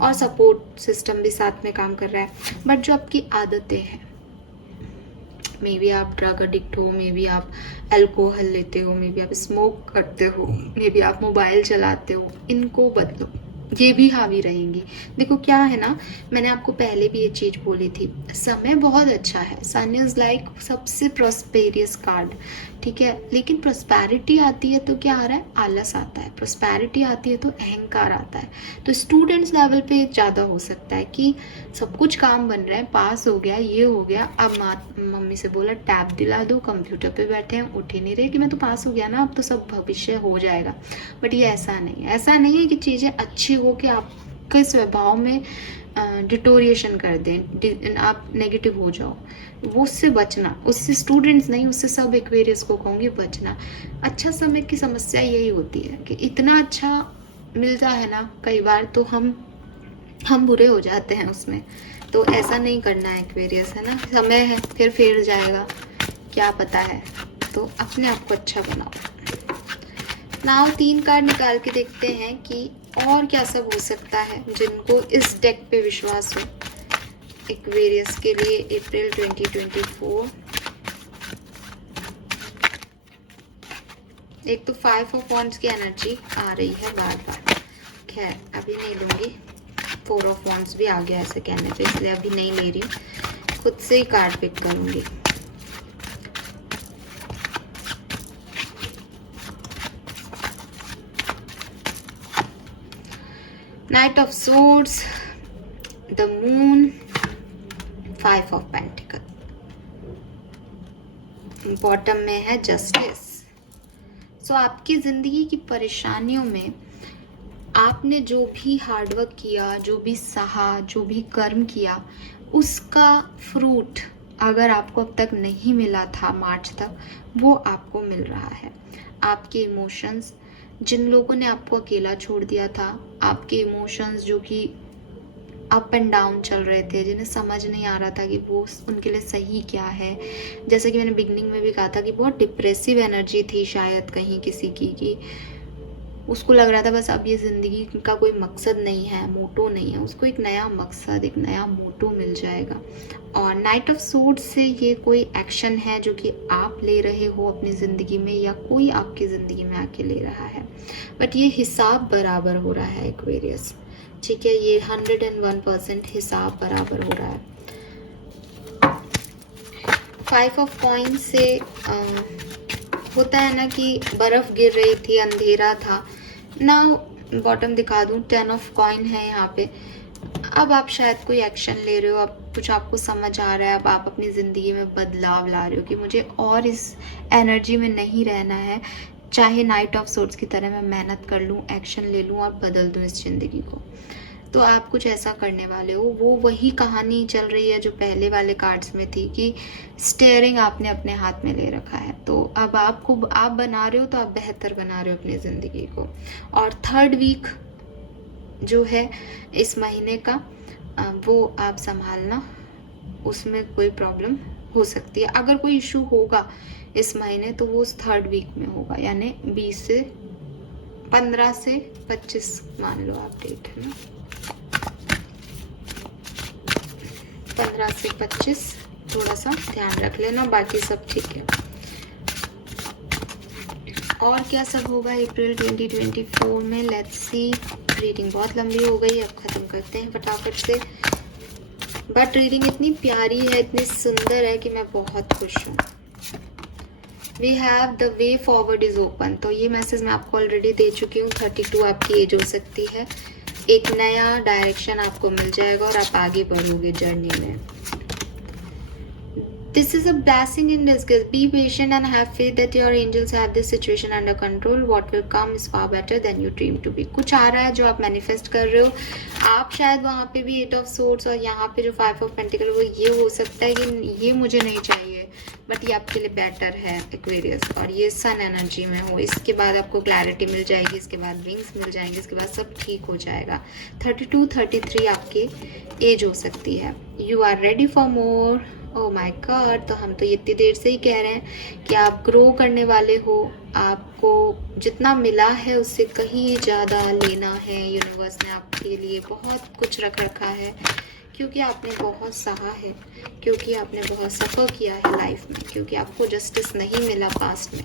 और सपोर्ट सिस्टम भी साथ में काम कर रहा है। बट जो आपकी आदतें हैं, मे बी आप ड्रग एडिक्ट हो, मे बी आप अल्कोहल लेते हो, मे बी आप स्मोक करते हो, मे बी आप मोबाइल चलाते हो, इनको बदलो, ये भी हावी रहेंगी। देखो क्या है ना, मैंने आपको पहले भी ये चीज बोली थी, समय बहुत अच्छा है। सन इज लाइक सबसे प्रोस्पेरियस कार्ड, ठीक है। लेकिन प्रोस्पैरिटी आती है तो क्या आ रहा है, आलस आता है। प्रोस्पैरिटी आती है तो अहंकार आता है। तो स्टूडेंट्स लेवल पे ज़्यादा हो सकता है कि सब कुछ काम बन रहा है, पास हो गया, ये हो गया, अब मम्मी से बोला टैब दिला दो, कंप्यूटर पे बैठे हैं, उठ ही नहीं रहे कि मैं तो पास हो गया ना, अब तो सब भविष्य हो जाएगा। बट ये ऐसा नहीं है। ऐसा नहीं है कि चीज़ें अच्छी हो कि आपके स्वभाव में डिटोरिएशन कर दें, आप नेगेटिव हो जाओ, वो उससे बचना। उससे स्टूडेंट्स नहीं, उससे सब एक्वेरियस को कहूँगी बचना। अच्छा समय की समस्या यही होती है कि इतना अच्छा मिलता है ना कई बार, तो हम बुरे हो जाते हैं उसमें। तो ऐसा नहीं करना है एक्वेरियस, है ना। समय है, फिर जाएगा, क्या पता है। तो अपने आप को अच्छा बनाओ। नाउ 3 कार्ड निकाल के देखते हैं कि और क्या सब हो सकता है जिनको इस डेक पे विश्वास हो एक्वेरियस के लिए अप्रैल 2024। एक तो 5 ऑफ वॉन्ड्स की एनर्जी आ रही है बार बार, खैर अभी नहीं लूंगी। 4 ऑफ वॉन्ड्स भी आ गया ऐसे कहने पे, इसलिए अभी नहीं ले रही हूँ, खुद से ही कार्ड पिक करूंगी। Night of swords, the moon, 5 of pentacle, bottom में है जस्टिस। सो आपकी जिंदगी की परेशानियों में आपने जो भी हार्डवर्क किया, जो भी सहा, जो भी कर्म किया, उसका फ्रूट अगर आपको अब तक नहीं मिला था मार्च तक, वो आपको मिल रहा है। आपके इमोशंस, जिन लोगों ने आपको अकेला छोड़ दिया था, आपके इमोशंस जो कि अप एंड डाउन चल रहे थे, जिन्हें समझ नहीं आ रहा था कि वो उनके लिए सही क्या है। जैसे कि मैंने बिगनिंग में भी कहा था कि बहुत डिप्रेसिव एनर्जी थी शायद कहीं किसी की, कि उसको लग रहा था बस अब ये ज़िंदगी का कोई मकसद नहीं है, मोटो नहीं है, उसको एक नया मकसद, एक नया मोटो मिल जाएगा। और नाइट ऑफ सोर्ड्स से ये कोई एक्शन है जो कि आप ले रहे हो अपनी ज़िंदगी में, या कोई आपकी ज़िंदगी में आके ले रहा है। बट ये हिसाब बराबर हो रहा है एक्वेरियस, ठीक है। ये 101% हिसाब बराबर हो रहा है। 5 ऑफ कॉइन से होता है ना कि बर्फ गिर रही थी, अंधेरा था ना। बॉटम दिखा दूं, 10 ऑफ कॉइन है यहाँ पे। अब आप शायद कोई एक्शन ले रहे हो, अब कुछ आपको समझ आ रहा है, अब आप अपनी ज़िंदगी में बदलाव ला रहे हो कि मुझे और इस एनर्जी में नहीं रहना है, चाहे नाइट ऑफ सोर्ड्स की तरह मैं मेहनत कर लूँ, एक्शन ले लूँ और बदल दूँ इस ज़िंदगी को। तो आप कुछ ऐसा करने वाले हो। वो वही कहानी चल रही है जो पहले वाले कार्ड्स में थी कि स्टेयरिंग आपने अपने हाथ में ले रखा है। तो अब आप बना रहे हो, तो आप बेहतर बना रहे हो अपनी ज़िंदगी को। और 3rd वीक जो है इस महीने का वो आप संभालना, उसमें कोई प्रॉब्लम हो सकती है। अगर कोई इशू होगा इस महीने तो वो उस 3rd वीक में होगा, यानी 15 से 25 मान लो आप डेट, है ना, 15 से 25 थोड़ा सा ध्यान रख लेना, बाकी सब ठीक है। और क्या सब होगा अप्रैल 2024 में, लेट्स सी। रीडिंग बहुत लंबी हो गई, अब खत्म करते हैं फटाफट से। बट रीडिंग इतनी प्यारी है, इतनी सुंदर है कि मैं बहुत खुश हूँ। We have the way forward is open. तो ये मैसेज मैं आपको ऑलरेडी दे चुकी हूँ। 32 आपकी एज हो सकती है, एक नया डायरेक्शन आपको मिल जाएगा और आप आगे बढ़ोगे जर्नी में। This is a blessing in disguise. Be patient and have faith that your angels have this situation under control. What will come is far better than you dream to be. कुछ आ रहा है जो आप मैनिफेस्ट कर रहे हो। आप शायद वहाँ पे भी 8 ऑफ सोर्ड्स और यहाँ पे जो 5 ऑफ पेंटिकल, वो ये हो सकता है कि ये मुझे नहीं चाहिए, बट ये आपके लिए बेटर है एक्वेरियस, और ये सन एनर्जी में हो। इसके बाद आपको क्लैरिटी मिल जाएगी, इसके बाद विंग्स मिल जाएंगे, इसके बाद सब ठीक हो जाएगा। 32, 33 आपकी एज हो सकती है। You are ready for more. Oh my God, तो हम तो इतनी देर से ही कह रहे हैं कि आप ग्रो करने वाले हो। आपको जितना मिला है उससे कहीं ज़्यादा लेना है। यूनिवर्स ने आपके लिए बहुत कुछ रख रखा है, क्योंकि आपने बहुत सहा है, क्योंकि आपने बहुत सफ़र किया है लाइफ में, क्योंकि आपको जस्टिस नहीं मिला पास्ट में,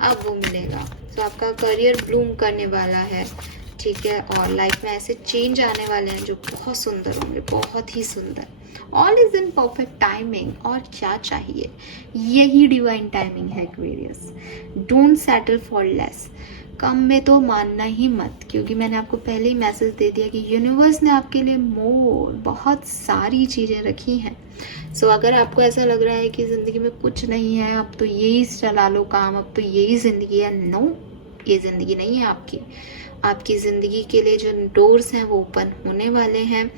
अब वो मिलेगा। तो आपका करियर ब्लूम करने वाला है, ठीक है, और लाइफ में ऐसे चेंज आने वाले हैं जो बहुत सुंदर होंगे, बहुत ही सुंदर। All is in perfect timing. और क्या चाहिए, यही डिवाइन टाइमिंग है Aquarius. Don't settle for less. कम में तो मानना ही मत, क्योंकि मैंने आपको पहले ही मैसेज दे दिया कि यूनिवर्स ने आपके लिए मोर बहुत सारी चीज़ें रखी हैं। सो अगर आपको ऐसा लग रहा है कि ज़िंदगी में कुछ नहीं है, अब तो यही चला लो काम, अब तो यही ज़िंदगी है, नो, ये ज़िंदगी नहीं है आपकी। आपकी ज़िंदगी के लिए जो डोर्स हैं वो ओपन होने वाले हैं।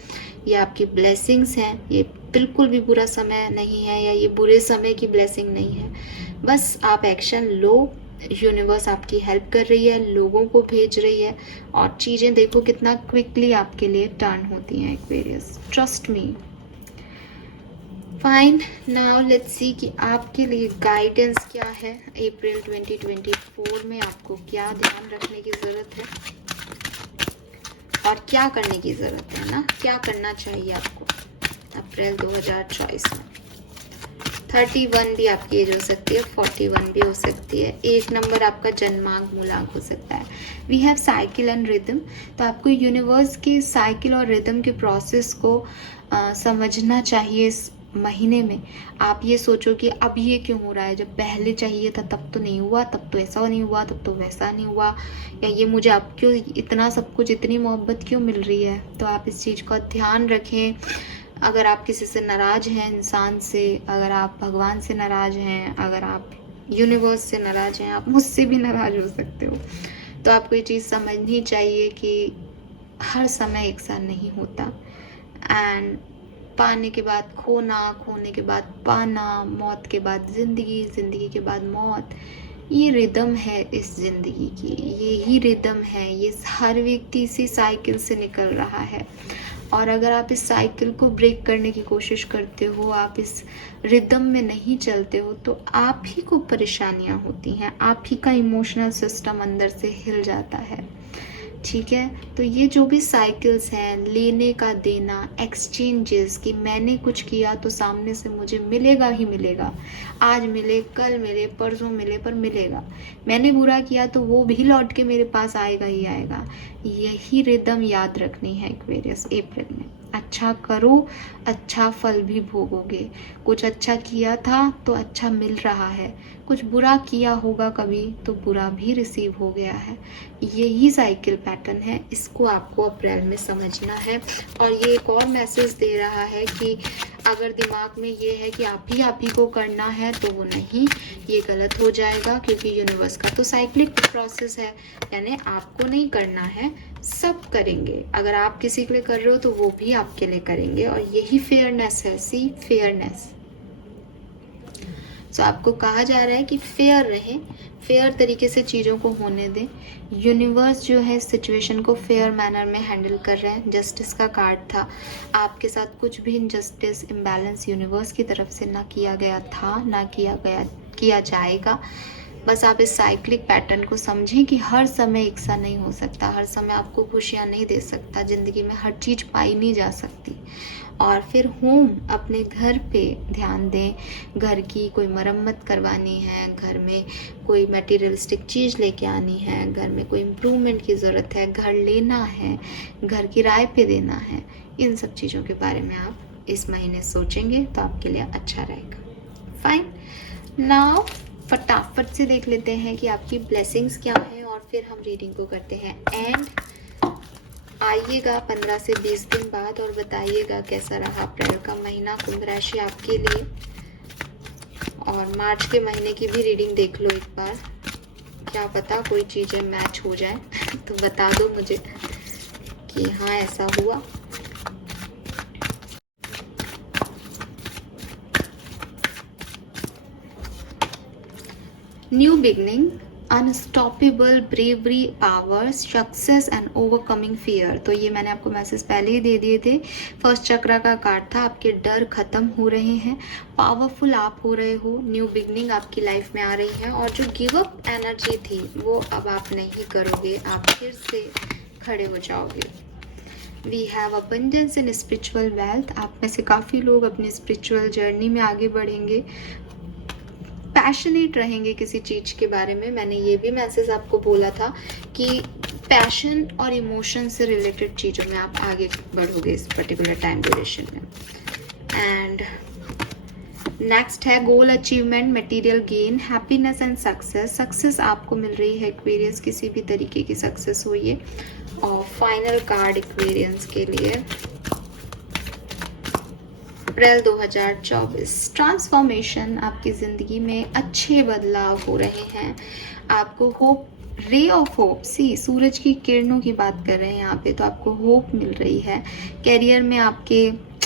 ये आपकी ब्लेसिंग्स हैं। ये बिल्कुल भी बुरा समय नहीं है, या ये बुरे समय की ब्लेसिंग नहीं है। बस आप एक्शन लो। यूनिवर्स आपकी हेल्प कर रही है, लोगों को भेज रही है, और चीज़ें देखो कितना क्विकली आपके लिए टर्न होती हैं Aquarius. Trust me. Fine, now let's see कि आपके लिए गाइडेंस क्या है अप्रैल 2024 में। आपको क्या ध्यान रखने की ज़रूरत है और क्या करने की ज़रूरत है ना, क्या करना चाहिए आपको अप्रैल 2024 में। 31 भी आपकी एज हो सकती है, 41 भी हो सकती है। 1 नंबर आपका जन्मांक मूलांक हो सकता है। We have cycle and rhythm. तो आपको यूनिवर्स की साइकिल और रिदम के प्रोसेस को समझना चाहिए इस महीने में। आप ये सोचो कि अब ये क्यों हो रहा है, जब पहले चाहिए था तब तो नहीं हुआ, तब तो ऐसा नहीं हुआ, तब तो वैसा नहीं हुआ, या ये मुझे अब क्यों इतना सब कुछ, इतनी मोहब्बत क्यों मिल रही है। तो आप इस चीज़ का ध्यान रखें। अगर आप किसी से नाराज़ हैं, इंसान से, अगर आप भगवान से नाराज़ हैं, अगर आप यूनिवर्स से नाराज़ हैं, आप मुझसे भी नाराज़ हो सकते हो। तो आपको ये चीज़ समझनी चाहिए कि हर समय एक साथ नहीं होता। एंड पाने के बाद खोना, खोने के बाद पाना, मौत के बाद ज़िंदगी, ज़िंदगी के बाद मौत, ये रिदम है इस ज़िंदगी की। यही रिदम है। ये हर व्यक्ति इसी साइकिल से निकल रहा है, और अगर आप इस साइकिल को ब्रेक करने की कोशिश करते हो, आप इस रिदम में नहीं चलते हो, तो आप ही को परेशानियां होती हैं, आप ही का इमोशनल सिस्टम अंदर से हिल जाता है, ठीक है। तो ये जो भी साइकिल्स हैं, लेने का देना, एक्सचेंजेस, कि मैंने कुछ किया तो सामने से मुझे मिलेगा ही मिलेगा, आज मिले, कल मिले, परसों मिले, पर मिलेगा। मैंने बुरा किया तो वो भी लौट के मेरे पास आएगा ही आएगा। यही रिदम याद रखनी है एक्वेरियस अप्रैल में। अच्छा करो, अच्छा फल भी भोगोगे। कुछ अच्छा किया था तो अच्छा मिल रहा है, कुछ बुरा किया होगा कभी तो बुरा भी रिसीव हो गया है। यही साइकिल पैटर्न है, इसको आपको अप्रैल में समझना है। और ये एक और मैसेज दे रहा है कि अगर दिमाग में ये है कि आप ही को करना है, तो वो नहीं, ये गलत हो जाएगा, क्योंकि यूनिवर्स का तो साइक्लिक प्रोसेस है, यानी आपको नहीं करना है, सब करेंगे। अगर आप किसी के लिए कर रहे हो तो वो भी आपके लिए करेंगे, और यही फेयरनेस है। सी, फेयरनेस। सो आपको कहा जा रहा है कि फेयर रहें, फेयर तरीके से चीज़ों को होने दें। यूनिवर्स जो है सिचुएशन को फेयर मैनर में हैंडल कर रहे हैं। जस्टिस का कार्ड था, आपके साथ कुछ भी इनजस्टिस इम्बैलेंस यूनिवर्स की तरफ से ना किया गया था, ना किया जाएगा। बस आप इस साइक्लिक पैटर्न को समझें कि हर समय एक सा नहीं हो सकता, हर समय आपको खुशियाँ नहीं दे सकता, ज़िंदगी में हर चीज़ पाई नहीं जा सकती। और फिर होम, अपने घर पे ध्यान दें। घर की कोई मरम्मत करवानी है, घर में कोई मटेरियलिस्टिक चीज़ लेके आनी है, घर में कोई इम्प्रूवमेंट की ज़रूरत है, घर लेना है, घर किराए पे देना है, इन सब चीज़ों के बारे में आप इस महीने सोचेंगे तो आपके लिए अच्छा रहेगा। फाइन, नाउ फटाफट से देख लेते हैं कि आपकी ब्लेसिंग्स क्या है और फिर हम रीडिंग को करते हैं। एंड आइएगा 15 से 20 दिन बाद और बताइएगा कैसा रहा अप्रैल का महीना कुंभ राशि आपके लिए। और मार्च के महीने की भी रीडिंग देख लो एक बार, क्या पता कोई चीज़ें मैच हो जाए तो बता दो मुझे कि हाँ ऐसा हुआ। New beginning, unstoppable bravery, power, success and overcoming fear. तो ये मैंने आपको मैसेज पहले ही दे दिए थे। फर्स्ट चक्र का कार्ड था, आपके डर खत्म हो रहे हैं, पावरफुल आप हो रहे हो, न्यू बिगनिंग आपकी लाइफ में आ रही है। और जो गिव अप एनर्जी थी वो अब आप नहीं करोगे, आप फिर से खड़े हो जाओगे। We have abundance in spiritual wealth, आप में से काफ़ी लोग अपनी स्पिरिचुअल जर्नी में आगे बढ़ेंगे, पैशनेट रहेंगे किसी चीज़ के बारे में। मैंने ये भी मैसेज आपको बोला था कि पैशन और इमोशन से रिलेटेड चीज़ों में आप आगे बढ़ोगे इस पर्टिकुलर टाइम ड्यूरेशन में। एंड नेक्स्ट है गोल achievement, material gain, happiness and success. Success आपको मिल रही है एक्वेरियंस, किसी भी तरीके की सक्सेस हो ये। और फाइनल कार्ड एक्वेरियंस के लिए अप्रैल 2024, ट्रांसफॉर्मेशन, आपकी ज़िंदगी में अच्छे बदलाव हो रहे हैं। आपको होप, रे ऑफ होप, सूरज की किरणों की बात कर रहे हैं यहाँ पे, तो आपको होप मिल रही है। करियर में आपके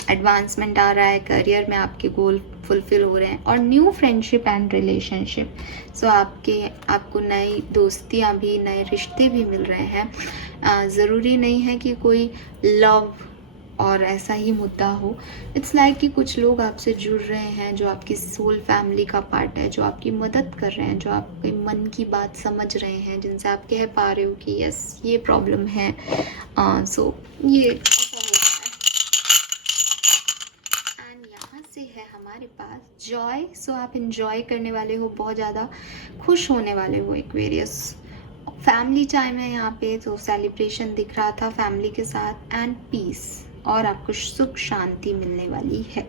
एडवांसमेंट आ रहा है, करियर में आपके गोल फुलफिल हो रहे हैं। और न्यू फ्रेंडशिप एंड रिलेशनशिप, सो आपको नई दोस्तियाँ भी, नए रिश्ते भी मिल रहे हैं। ज़रूरी नहीं है कि कोई लव और ऐसा ही मुद्दा हो। इट्स लाइक कि कुछ लोग आपसे जुड़ रहे हैं जो आपकी सोल फैमिली का पार्ट है, जो आपकी मदद कर रहे हैं, जो आपके मन की बात समझ रहे हैं, जिनसे आप कह पा रहे हो कि यस ये प्रॉब्लम है। सो ये ऐसा हो रहा है। एंड यहाँ से है हमारे पास जॉय, सो आप इंजॉय करने वाले हो, बहुत ज़्यादा खुश होने वाले हो एक्वेरियस। फैमिली टाइम है यहाँ पे, तो सेलिब्रेशन दिख रहा था फैमिली के साथ। एंड पीस, और आपको सुख शांति मिलने वाली है।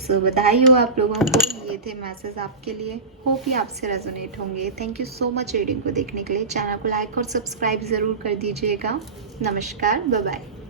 सो बधाई हो आप लोगों को, ये थे मैसेज आपके लिए। होप ये आपसे रेजोनेट होंगे। Thank you so much reading को देखने के लिए। चैनल को लाइक और सब्सक्राइब ज़रूर कर दीजिएगा। नमस्कार, बाय बाय।